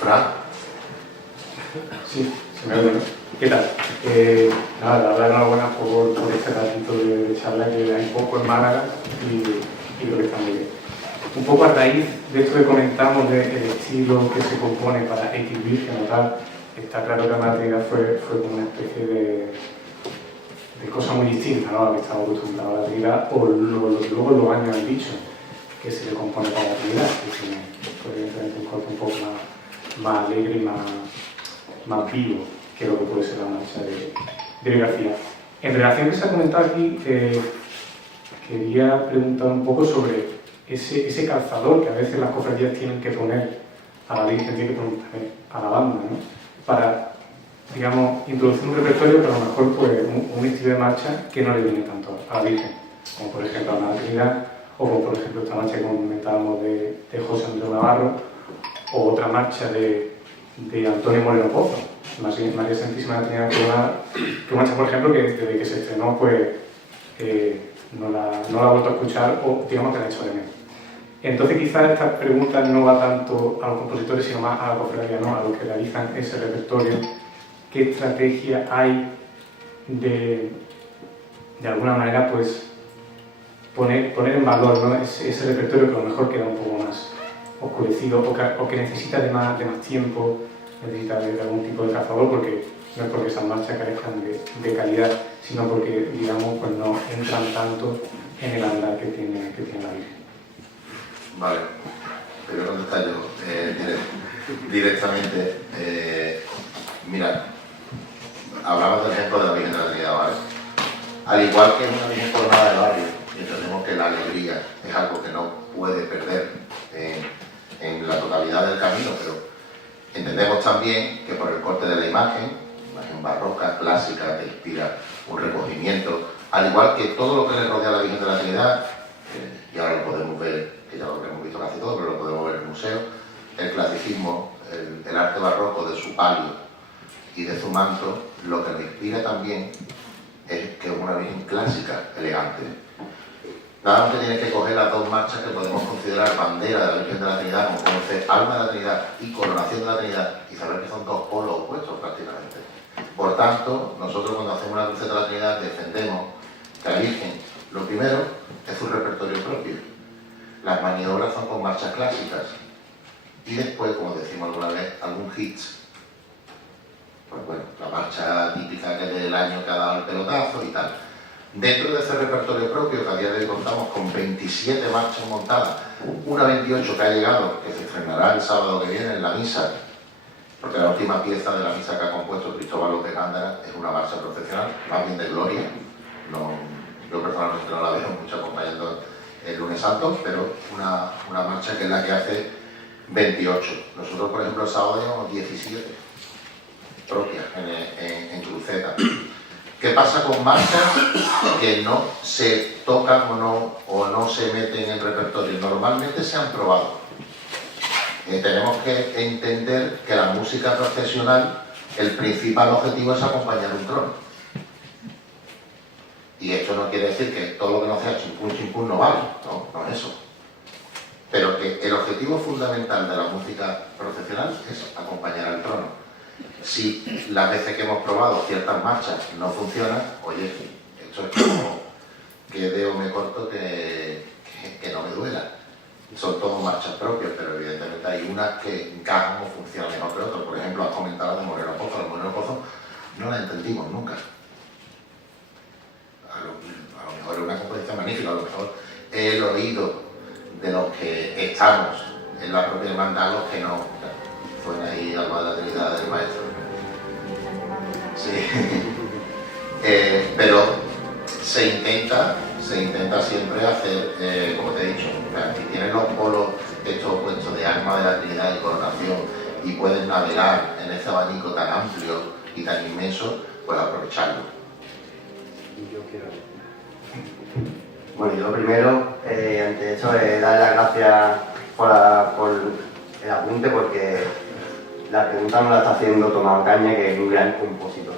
Fran. Sí, se me oye, ¿no? ¿Qué tal? Nada, la verdad, enhorabuena por este ratito de charla que hay poco en Málaga y lo que está muy bien. Un poco a raíz de esto que comentamos del estilo que se compone para X Virgen o tal, está claro que la Trinidad fue como una especie de cosa muy distinta, ¿no? A la que estamos acostumbrados a la Trinidad, o luego los años han dicho que se le compone para la Trinidad, que fue evidentemente un corte un poco más alegre y más vivo que lo que puede ser la marcha de García. En relación a lo que se ha comentado aquí, quería preguntar un poco sobre ese calzador que a veces las cofradías tienen que poner a la Virgen, tienen que poner a la banda, ¿no? Para, digamos, introducir un repertorio, pero a lo mejor pues, un estilo de marcha que no le viene tanto a la Virgen, como por ejemplo a la Trinidad, o como por ejemplo esta marcha que comentábamos de José Antonio Navarro, o otra marcha de Antonio Moreno Pozo, María Santísima de la Trinidad Coronada, que marcha, por ejemplo, que desde que se estrenó pues no la he vuelto a escuchar, o digamos que la he hecho de menos. Entonces quizás esta pregunta no va tanto a los compositores, sino más a la cofradía, ¿no? A los que realizan ese repertorio. ¿Qué estrategia hay de alguna manera, pues, poner en valor, ¿no? ese repertorio que a lo mejor queda un poco más oscurecido o que necesita de más tiempo, necesita de algún tipo de cazador, porque no es porque esas marchas carezcan de calidad, sino porque, digamos, pues no entran tanto en el andar que tiene la Virgen? Vale, te voy a contestar yo directamente. Mira, hablamos del ejemplo de la Virgen de la Trinidad, ¿vale? Al igual que es una Virgen coronada de barrio, y entendemos que la alegría es algo que no puede perder en la totalidad del camino, pero entendemos también que por el corte de la imagen barroca, clásica, que inspira un recogimiento, al igual que todo lo que le rodea a la Virgen de la Trinidad, y ahora lo podemos ver, que ya lo hemos visto casi todo, pero lo podemos ver en el museo, el clasicismo, el arte barroco de su palio y de su manto, lo que nos inspira también es que es una Virgen clásica, elegante. Nada más que tienes que coger las dos marchas que podemos considerar bandera de la Virgen de la Trinidad, como pueden ser Alma de la Trinidad y Coronación de la Trinidad, y saber que son dos polos opuestos prácticamente. Por tanto, nosotros cuando hacemos una cruceta de la Trinidad defendemos que la Virgen, lo primero, es su repertorio propio. Las maniobras son con marchas clásicas y después, como decimos alguna vez, algún hits. Pues bueno, la marcha típica que del año que ha dado el pelotazo y tal. Dentro de ese repertorio propio, que a día de hoy contamos con 27 marchas montadas, una 28 que ha llegado, que se estrenará el sábado que viene en la misa, porque la última pieza de la misa que ha compuesto Cristóbal López Gándara es una marcha profesional, más bien de gloria. No, yo personalmente no la veo mucho acompañando el lunes santo, pero una marcha que es la que hace 28. Nosotros, por ejemplo, el sábado llevamos 17 propias en cruceta. ¿Qué pasa con marchas que no se tocan o no se meten en el repertorio? Normalmente se han probado. Tenemos que entender que la música procesional, el principal objetivo es acompañar un trono. Y esto no quiere decir que todo lo que no sea chimpún no vale, no es eso. Pero que el objetivo fundamental de la música procesional es acompañar al trono. Si las veces que hemos probado ciertas marchas no funcionan, oye, esto es como quede o me corto que no me duela. Son todos marchas propias, pero evidentemente hay unas que encajan o funcionan mejor que otras. Por ejemplo, has comentado de Moreno Pozo. Los Moreno Pozo no la entendimos nunca. A lo mejor es una composición magnífica, a lo mejor es el oído de los que estamos en la propia hermandad, los que no. Suena ahí algo de la Trinidad del Maestro. Sí. Pero se intenta siempre hacer, como te he dicho, si tienes los polos estos opuestos de alma de la Trinidad y coronación y puedes navegar en ese abanico tan amplio y tan inmenso, pues aprovecharlo. Bueno, yo lo primero, ante esto, es darle las gracias por el apunte, porque la pregunta me la está haciendo Tomás Ocaña, que es un gran compositor.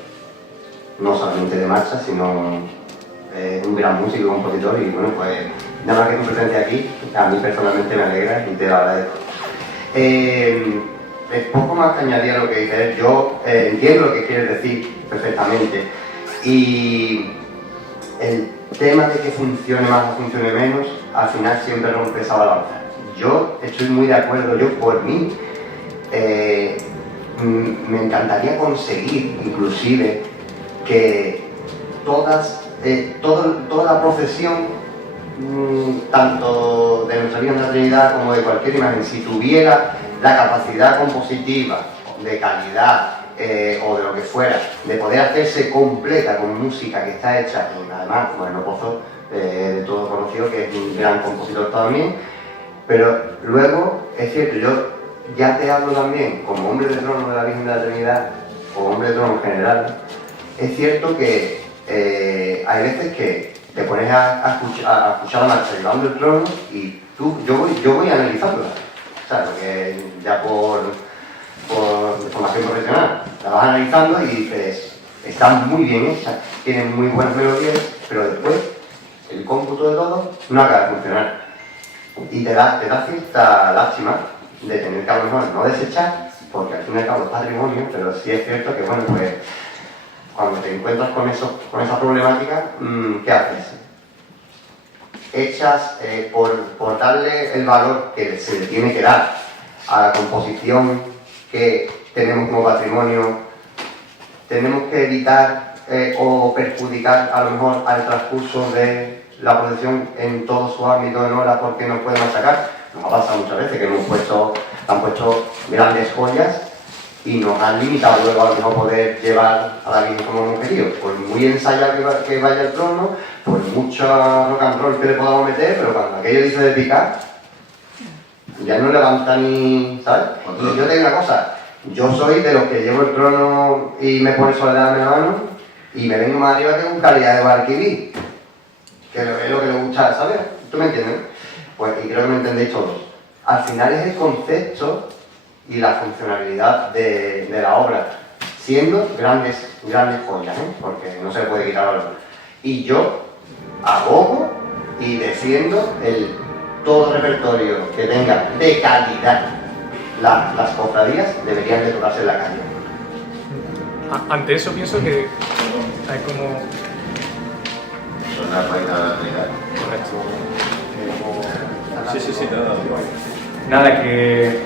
No solamente de marcha, sino un gran músico y compositor. Y bueno, pues nada más que tu presencia aquí, a mí personalmente me alegra y te lo agradezco. Es poco más que añadir a lo que dices. Yo entiendo lo que quieres decir perfectamente. Y el tema de que funcione más o funcione menos, al final siempre rompe esa balanza. Yo estoy muy de acuerdo, yo por mí me encantaría conseguir inclusive que toda la procesión, tanto de nuestra Virgen de la Trinidad como de cualquier imagen, si tuviera la capacidad compositiva, de calidad o de lo que fuera, de poder hacerse completa con música que está hecha, y además Moreno Pozo, de todo conocido, que es un gran compositor también, pero luego es cierto, yo ya te hablo también como hombre de trono de la Virgen de la Trinidad, o hombre de trono en general. Es cierto que hay veces que te pones a escuchar la marcha llevando el trono y yo voy analizándola, o sea, porque ya por formación profesional la vas analizando y dices, están muy bien hechas, tienen muy buenas melodías, pero después el cómputo de todo no acaba de funcionar y te da cierta lástima de tener que a lo mejor no desechar, porque al fin y al cabo es patrimonio, pero sí es cierto que bueno, pues cuando te encuentras con esa problemática, ¿qué haces? Echas por darle el valor que se le tiene que dar a la composición que tenemos como patrimonio, tenemos que evitar o perjudicar a lo mejor al transcurso de la procesión en todo su ámbito de horas porque nos puede machacar. Nos ha pasado muchas veces que han puesto grandes joyas y nos han limitado luego a lo mejor poder llevar a la Virgen como hemos querido. Por muy ensayado que vaya el trono, por mucho rock and roll que le podamos meter, pero cuando aquello dice de picar, ya no levanta ni, ¿sabes? Y yo te digo una cosa, yo soy de los que llevo el trono y me pone soledad en la mano y me vengo más arriba que con calidad de Guadalquivir, que es lo que le gusta, ¿sabes? ¿Tú me entiendes? Pues, y creo que me entendéis todos. Al final es el concepto y la funcionalidad de la obra, siendo grandes joyas, ¿eh? Porque no se le puede quitar valor. Y yo abogo y defiendo todo repertorio que tenga de calidad. Las cofradías deberían de tocarse en la calle. Ante eso pienso que hay como... Son las reinas de la Trinidad. Correcto. Sí, nada, Nada, que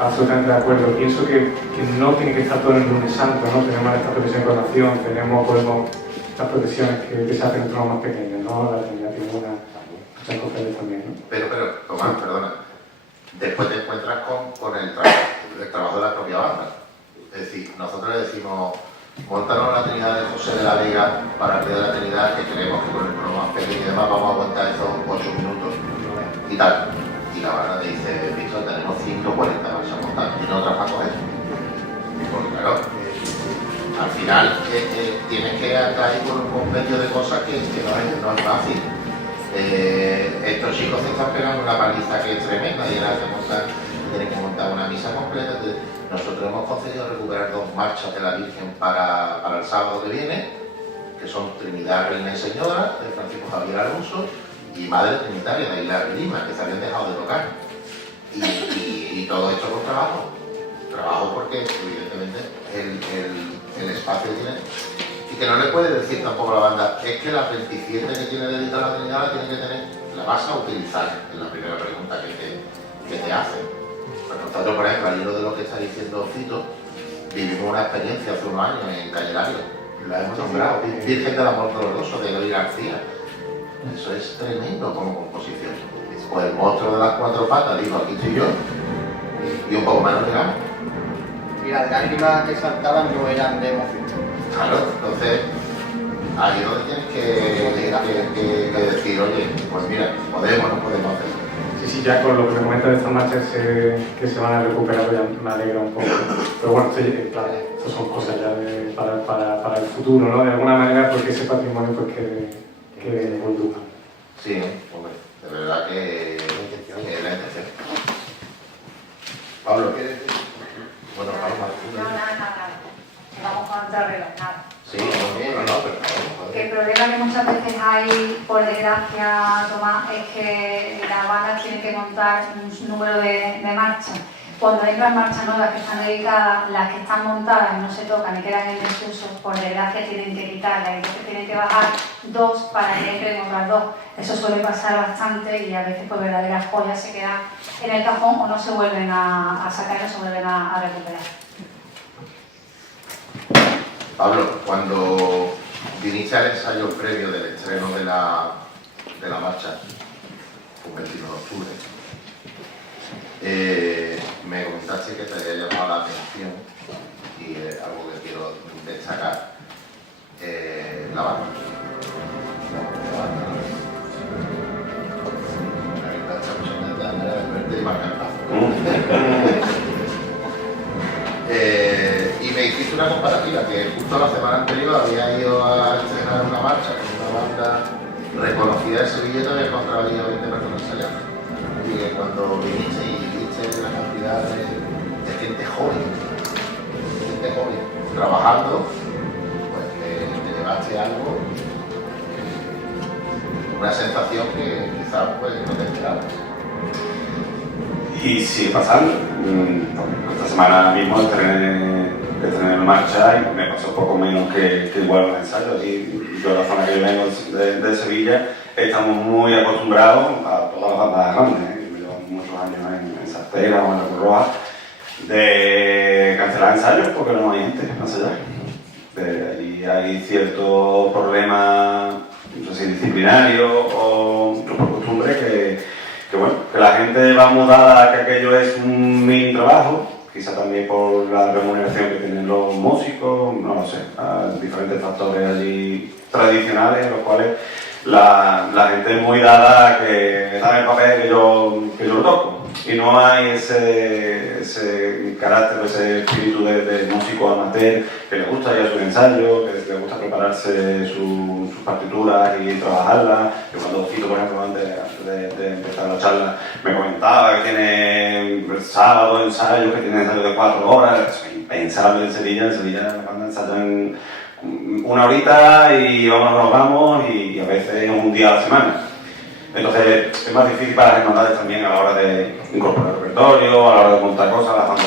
absolutamente de acuerdo. Pienso que no tiene que estar todo en el lunes santo, ¿no? Tenemos esta procesión de coronación, podemos estas procesiones que se hacen en tronos más pequeños, ¿no? La Trinidad tiene muchas cofradías también, ¿no? Pero, Tomás, perdona. Después te encuentras con el trabajo de la propia banda. Es decir, nosotros le decimos, montanos la Trinidad de José de la Vega para el Día de la Trinidad, que creemos que con el trono más pequeño y demás vamos a aguantar esos 8 minutos y tal. Y la banda te dice, Víctor, tenemos 140 marchas montadas, ¿tiene otras para coger? Porque claro, al final tienes que caer con un compendio de cosas que no es fácil. Estos chicos se están pegando una paliza que es tremenda y tienen que montar una misa completa. Nosotros hemos conseguido recuperar 2 marchas de la Virgen para el sábado que viene, que son Trinidad, Reina y Señora, de Francisco Javier Alonso, y Madre Trinitaria, de Aguilar y Lima, que se habían dejado de tocar. Y todo esto con trabajo. Trabajo porque, evidentemente, el espacio Y que no le puede decir tampoco a la banda, es que las 27 que tiene dedicada la Trinidad la tiene que tener, la vas a utilizar, es la primera pregunta que te hacen. Pues nosotros, por ejemplo, al hilo de lo que está diciendo Fito, vivimos una experiencia hace unos años en Candelario, la hemos nombrado, Virgen del Amor Doloroso, de Eloy García. Eso es tremendo como composición. Pues el monstruo de las cuatro patas, digo, aquí estoy yo, y un poco más no llegamos. Y las lágrimas que saltaban no eran de emoción. Claro, entonces ahí es donde tienes que decir, oye, pues mira, podemos, no podemos hacerlo. Sí, ya con lo que me comentas de estas marchas que se van a recuperar ya me alegra un poco. Pero bueno, claro, estas son cosas ya para el futuro, ¿no? De alguna manera, porque ese patrimonio pues que evolúa. Sí, hombre, de verdad que es la intención. Pablo, ¿qué decir? Bueno, Pablo, Nada. Vamos contra el reloj, nada. sí, no, pero Que el problema que muchas veces hay, por desgracia, Tomás, es que las bandas tienen que montar un número de marchas. Cuando entran marchas nuevas que están dedicadas, las que están montadas y no se tocan y quedan en desuso, por desgracia tienen que quitarlas y entonces tienen que bajar 2 para que entren otras 2. Eso suele pasar bastante y a veces pues verdaderas joyas se quedan en el cajón o no se vuelven a sacar, no se vuelven a recuperar. Pablo, cuando viniste al ensayo previo del estreno de la marcha, un 21 de octubre, me comentaste que te había llamado la atención y algo que quiero destacar, la banda. Y me hiciste una comparativa que justo la semana anterior había ido a estrenar una marcha con una banda reconocida de Sevilla y te había encontrado allí a 20 personas ensayando. Y que cuando viniste y viste la cantidad de gente joven, trabajando, pues te llevaste algo, una sensación que quizás pues, no te esperabas. Y sigue pasando. Esta semana mismo estrené en marcha y me pasó poco menos que igual los ensayos. Y yo, la zona que yo vengo de Sevilla, estamos muy acostumbrados a todas las bandas grandes, yo llevo muchos años en Sartera o en la Cruz Roja, de cancelar ensayos porque no hay gente para ensayar. Y hay ciertos problemas, no sé si disciplinarios o por costumbre, que bueno, que la gente va mudada a que aquello es un mini trabajo, quizá también por la remuneración que tienen los músicos, no lo sé, diferentes factores allí tradicionales, en los cuales la gente es muy dada a que dame el papel que yo lo toco. Y no hay ese carácter, ese espíritu de músico amateur que le gusta ir a su ensayo, que le gusta prepararse sus partituras y trabajarlas. Que cuando Fito, por ejemplo, antes de empezar la charla, me comentaba que tiene el sábado ensayos, que tiene ensayos de 4 horas. Eso es impensable en Sevilla. En Sevilla la banda ensayan 1 horita y nos vamos, y a veces un día a la semana. Entonces es más difícil para las hermandades también a la hora de incorporar el repertorio, a la hora de montar cosas. Las bandas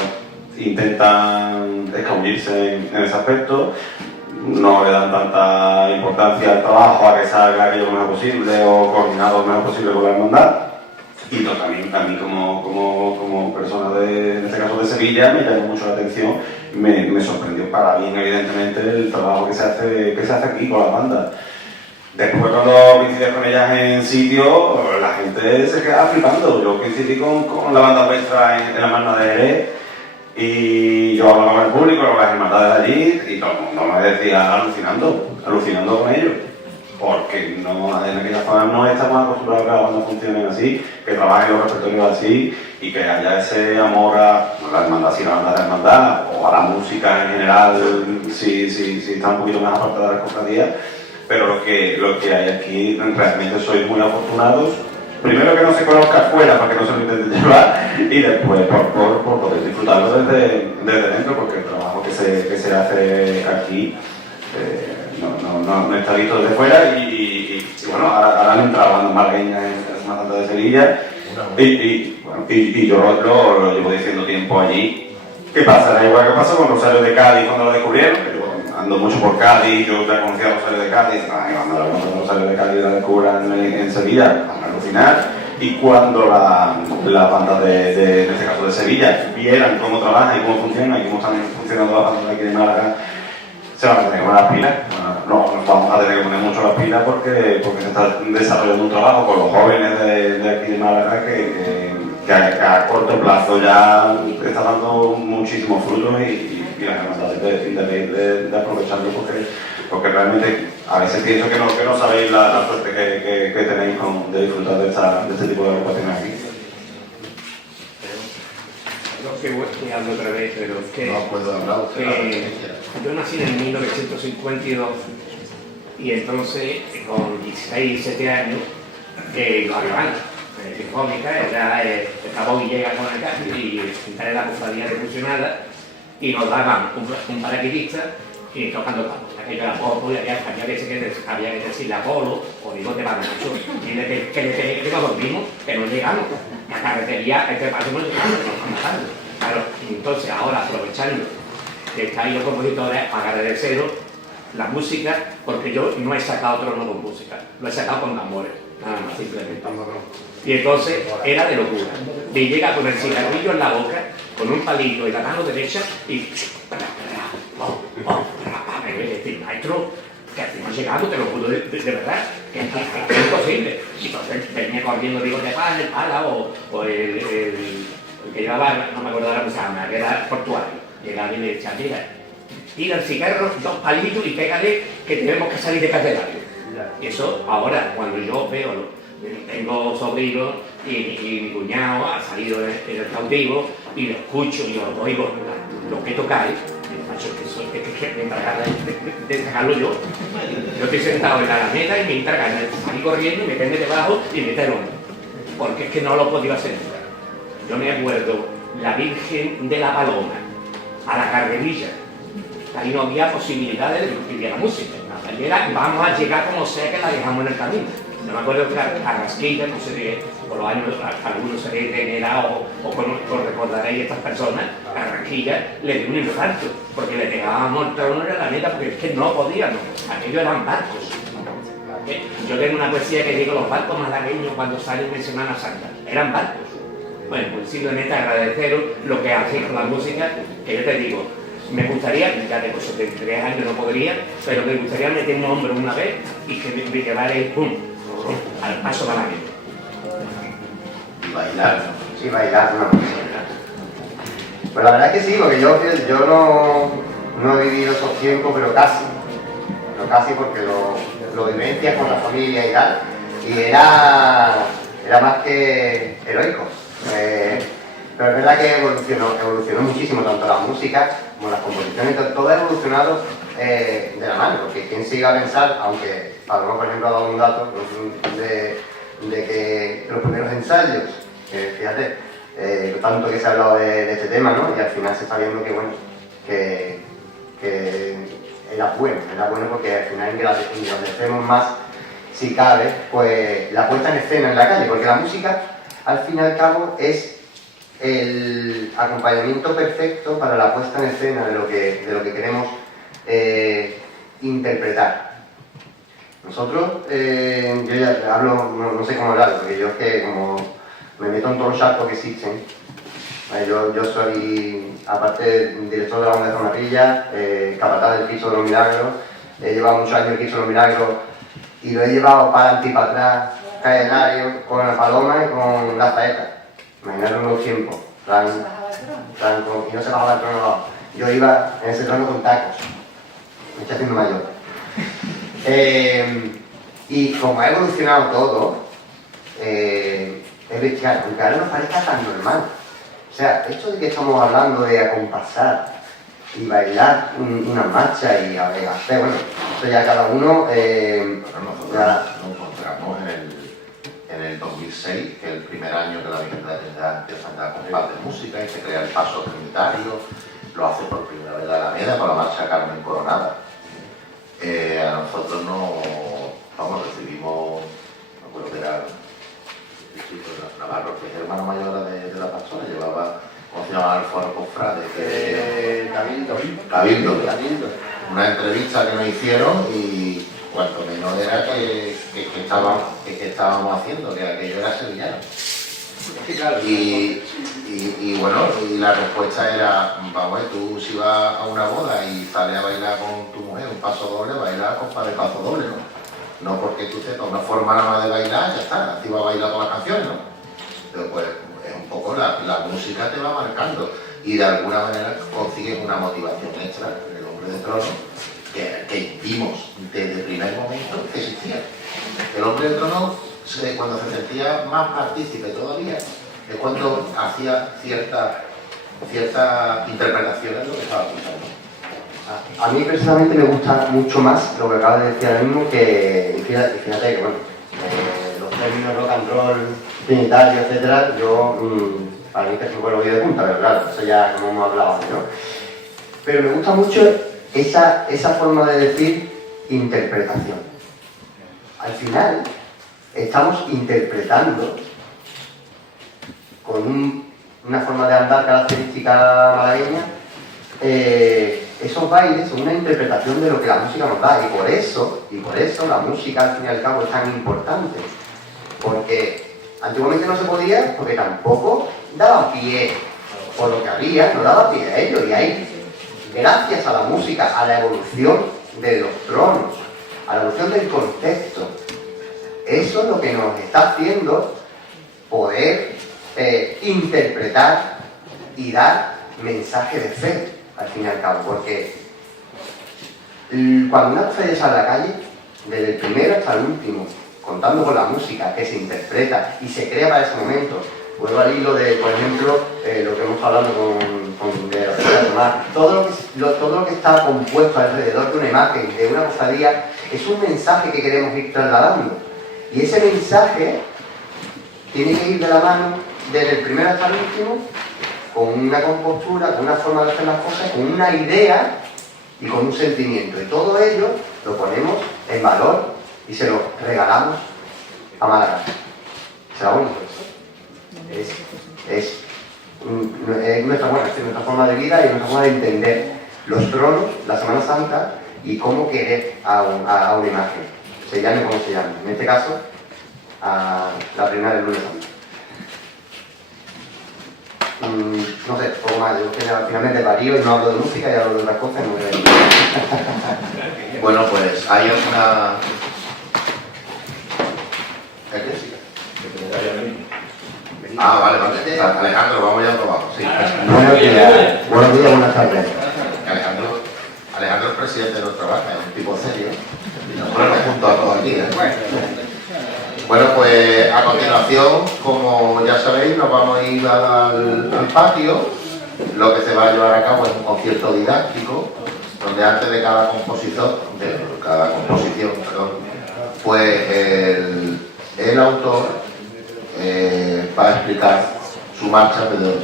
intentan escabullirse en ese aspecto, no le dan tanta importancia al trabajo, a que salga aquello lo mejor posible o coordinado lo mejor posible con la hermandad. Y también a mí como persona en este caso de Sevilla, me llamó mucho la atención, me sorprendió para bien evidentemente el trabajo que se hace aquí con las bandas. Después cuando coincidí con ellas en sitio, la gente se queda flipando. Yo coincidí con la banda vuestra en la Magna de Jerez y yo hablaba con el público, con las hermandades allí, y todo el mundo me decía alucinando con ellos. Porque en aquella zona no estamos acostumbrados a que las bandas funcionen así, que trabajen los repertorios así y que haya ese amor a la hermandad, si la banda de hermandad, o a la música en general, si está un poquito más apartada de las cofradías. Pero lo que hay aquí, realmente sois muy afortunados. Primero que no se conozca afuera para que no se lo intenten llevar, y después por poder disfrutarlo desde dentro, porque el trabajo que se hace aquí no está visto desde fuera. Y bueno, ahora han entrado bandas malagueñas en la Semana Santa de Sevilla, y yo lo llevo diciendo tiempo allí. ¿Qué pasa? Da igual que pasó con Rosario de Cádiz cuando lo descubrieron, que llevo ando mucho por Cádiz, yo ya conocía a Rosario de Cádiz, cuando Rosario de Cádiz la descubran en Sevilla, van a alucinar. Y cuando las bandas en este caso de Sevilla, vieran cómo trabajan y cómo funcionan y cómo están funcionando las bandas aquí de Málaga, se van a tener que poner las pilas. No nos vamos a tener que poner mucho las pilas porque se está desarrollando un trabajo con los jóvenes de aquí de Málaga que a corto plazo ya está dando muchísimos frutos y las hermandades de aprovecharlo porque realmente a veces pienso que no sabéis la suerte que tenéis de disfrutar de este tipo de agrupaciones aquí. Creo que voy tirando otra vez, pero es que No puedo hablar, yo nací en 1952 y entonces con 16, 17 años los alemanes, Sinfónica, ya acabó y llega con el cambio y entré en la cofradía revolucionada y nos daban un paraquedista y tocando palo. Aquello era polo y había que decirle a polo o digo te van a mucho. Dile que nos dormimos, que no llegamos. La carretería, este paso no llegamos, nos estamos matando. Claro, y entonces ahora aprovechando que está ahí los compositores, agradecer la música, porque yo no he sacado trono con música, lo he sacado con tambores, nada más, simplemente. Y entonces era de locura. Y llega con el cigarrillo en la boca, con un palito y la mano derecha y... Es decir, maestro, que así no llegamos, te lo juro de verdad, que es imposible. Y entonces venía corriendo, digo, de pan, el pala o el que llevaba, no me acuerdo de la musama, que era portuario. Llegaba y le decía, mira, tira el cigarro, 2 palitos y pégale que tenemos que salir de catedrático. Y eso ahora, cuando yo veo, tengo sobrinos y mi cuñado ha salido en el cautivo y lo escucho y lo oigo, lo que tocáis, es me encarga de sacarlo yo. Yo estoy sentado en la alameda y me encarga de salir corriendo y meterme debajo y meter hombro. Porque es que no lo podía hacer nunca. Yo me acuerdo, la Virgen de la Paloma, a la carrerilla. Ahí no había posibilidad de que la música. Ahí era, vamos a llegar como sea que la dejamos en el camino. Yo me acuerdo que a Rasquilla, no sé si por los años algunos seréis de edad o recordaréis a estas personas, a Rasquilla le dio un infarto, porque le pegábamos el trono en la neta, porque es que no podíamos, aquellos eran barcos. Yo tengo una poesía que digo, los barcos malagueños cuando salen en Semana Santa, eran barcos. Bueno, pues simplemente agradeceros lo que hacéis con la música, que yo te digo, me gustaría, ya tengo 73 años, no podría, pero me gustaría meter un hombro una vez y que me llevarais al paso malagueño. Y bailar. Sí, bailar, no. Pues la verdad es que sí, porque yo no he vivido esos tiempos, pero casi. Pero casi porque lo vivencias con la familia y tal. Y era más que heroico. Pero es verdad que evolucionó muchísimo tanto la música como las composiciones, todo ha evolucionado de la mano, porque quién se iba a pensar, aunque Paloma por ejemplo ha dado un dato de que los primeros ensayos, fíjate, tanto que se ha hablado de este tema, ¿no? Y al final se está viendo que bueno, que era bueno porque al final engrandecemos más, si cabe, pues la puesta en escena en la calle, porque la música al fin y al cabo es el acompañamiento perfecto para la puesta en escena de lo que queremos interpretar. Nosotros, yo ya hablo, no sé cómo hablar, porque yo es que como me meto en todos los charcos que existen. Yo soy, aparte, director de la banda de Zonatrilla, capataz del Cristo de los Milagros, he llevado muchos años el Cristo de los Milagros y lo he llevado para adelante y para atrás, cadenario, con la paloma y con la saeta. Imaginaros los tiempos, y no se bajaba el trono. Yo iba en ese trono con tacos, me estoy haciendo mayor. Y como ha evolucionado todo, es bestial, aunque ahora nos parezca tan normal. O sea, esto de que estamos hablando de acompasar y bailar una marcha y hacer, bueno, esto ya cada uno... Nosotros nos encontramos en el 2006, que es el primer año que la Virgen de la Trinidad empieza a andar con compás de música y se crea el paso trinitario, lo hace por primera vez la Alameda con la marcha Carmen Coronada. A nosotros recibimos, me acuerdo que era Navarro, que es el hermano mayor de la persona, llevaba, ¿cómo se llama el foro cofrade? Cabildo. una entrevista que nos hicieron y cuanto menos era que estábamos haciendo, que aquello era sevillano. Y bueno, y la respuesta era, vamos, tú si vas a una boda y sales a bailar con tu mujer un paso doble, bailar compadre paso doble, ¿no? No porque tú sepas una forma nada más de bailar, ya está, así vas a bailar todas las canciones, ¿no? Pero pues es un poco la música te va marcando y de alguna manera consigues una motivación extra en el Hombre de Trono que vimos desde el primer momento que existía. El Hombre de Trono, cuando se sentía más partícipe todavía, es cuando hacía ciertas interpretaciones de lo que estaba escuchando. A mí personalmente me gusta mucho más lo que acabas de decir ahora mismo que, fíjate que bueno, los términos rock and roll, trinitario, etcétera, para mí que es un vuelo de punta, pero claro, eso ya como hemos hablado antes, ¿no? Pero me gusta mucho esa forma de decir interpretación. Al final, estamos interpretando con una forma de andar característica malagueña, esos bailes son una interpretación de lo que la música nos da y por eso la música al fin y al cabo es tan importante, porque antiguamente no se podía porque tampoco daba pie, por lo que había, no daba pie a ello, y ahí, gracias a la música, a la evolución de los tronos, a la evolución del contexto, eso es lo que nos está haciendo poder interpretar y dar mensaje de fe, al fin y al cabo, porque cuando una cofradía sale a la calle, desde el primero hasta el último, contando con la música que se interpreta y se crea para ese momento, vuelvo al hilo de, por ejemplo, lo que hemos hablado con de la Orquesta de Tomás, todo lo que está compuesto alrededor de una imagen, de una cofradía, es un mensaje que queremos ir trasladando. Y ese mensaje tiene que ir de la mano desde el primero hasta el último, con una compostura, con una forma de hacer las cosas, con una idea y con un sentimiento. Y todo ello lo ponemos en valor y se lo regalamos a Málaga. ¿Será bonito eso? Es nuestra forma de vida y nuestra forma de entender los tronos, la Semana Santa y cómo querer a una imagen. Se llame como se llame. En este caso, a la primera del lunes santo. No sé, poco más. Yo que finalmente varío y no hablo de música y hablo de otras cosas. No Bueno, pues hay una... ¿Es clásica? Ah, vale. Alejandro, vamos ya a otro bajo. Sí. Buenos días, buenas tardes. Alejandro es presidente de nuestra banca, es un tipo serio. Y nos ponemos junto a todos aquí. Bueno, pues a continuación, como ya sabéis, nos vamos a ir al patio. Lo que se va a llevar a cabo es un concierto didáctico, donde antes de cada composición, pues el autor va a explicar su marcha, pero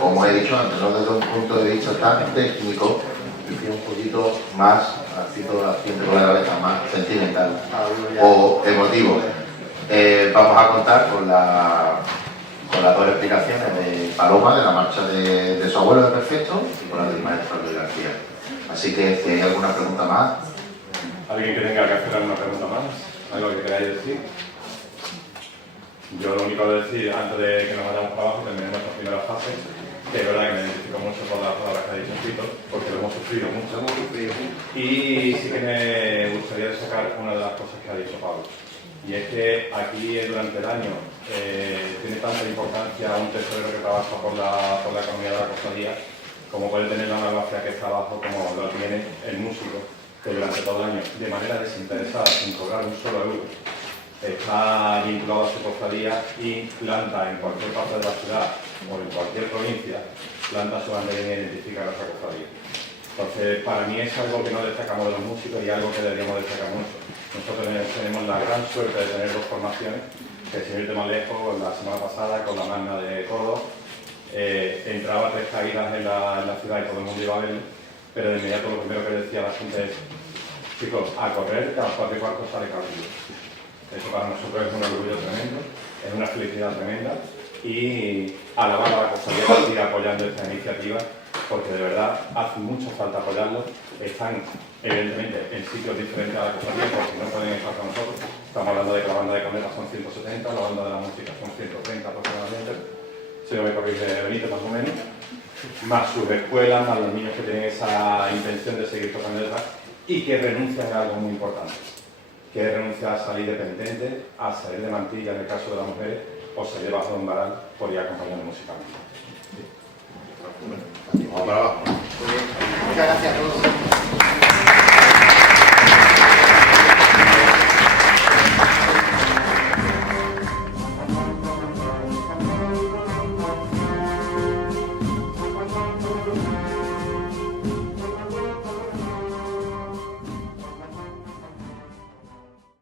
como he dicho antes, no desde un punto de vista tan técnico, sino un poquito más, así toda la gente con la cabeza, más sentimental o emotivo. Vamos a contar con las dos explicaciones de Paloma, de la marcha de su abuelo de Perfecto, y con la del maestro Luis García. Así que si hay alguna pregunta más. ¿Alguien que tenga que hacer alguna pregunta más? ¿Algo que queráis decir? Yo lo único que decir, antes de que nos vayamos para abajo, terminemos esta primera fase, que es verdad que me identifico mucho por las palabras que habéis escrito, porque lo hemos sufrido mucho. Y sí que me gustaría destacar una de las cosas que ha dicho Pablo. Y es que aquí durante el año tiene tanta importancia un tesorero que trabaja por la economía de la cofradía, como puede tener la mafia que está abajo, como lo tiene el músico, que durante todo el año, de manera desinteresada, sin cobrar un solo euro, está vinculado a su cofradía y planta en cualquier parte de la ciudad o en cualquier provincia, planta su bandera y identifica a nuestra cofradía. Entonces, para mí es algo que no destacamos de los músicos y algo que deberíamos destacar mucho. Nosotros tenemos la gran suerte de tener dos formaciones, que sin irte más lejos, la semana pasada con la Magna de Córdoba, entraba 3 caídas en la ciudad y todo el mundo iba a verlo, pero de inmediato lo primero que decía la gente es: chicos, a correr, que a las 4:15 sale Cabildo. Eso para nosotros es un orgullo tremendo, es una felicidad tremenda, y alabar a la cofradía que siga apoyando esta iniciativa, porque de verdad hace mucha falta apoyarlos. Están evidentemente en sitios diferentes a la cofradía porque no pueden estar con nosotros. Estamos hablando de que la banda de cornetas son 170, la banda de la música son 130 aproximadamente, si no me corrige Benito más o menos, más sus escuelas, más los niños que tienen esa intención de seguir tocando detrás y que renuncian a algo muy importante, que es renunciar a salir de penitente, a salir de mantilla en el caso de las mujeres o salir bajo de un varal por ir acompañando musicalmente. Vamos para abajo. Muchas gracias a todos.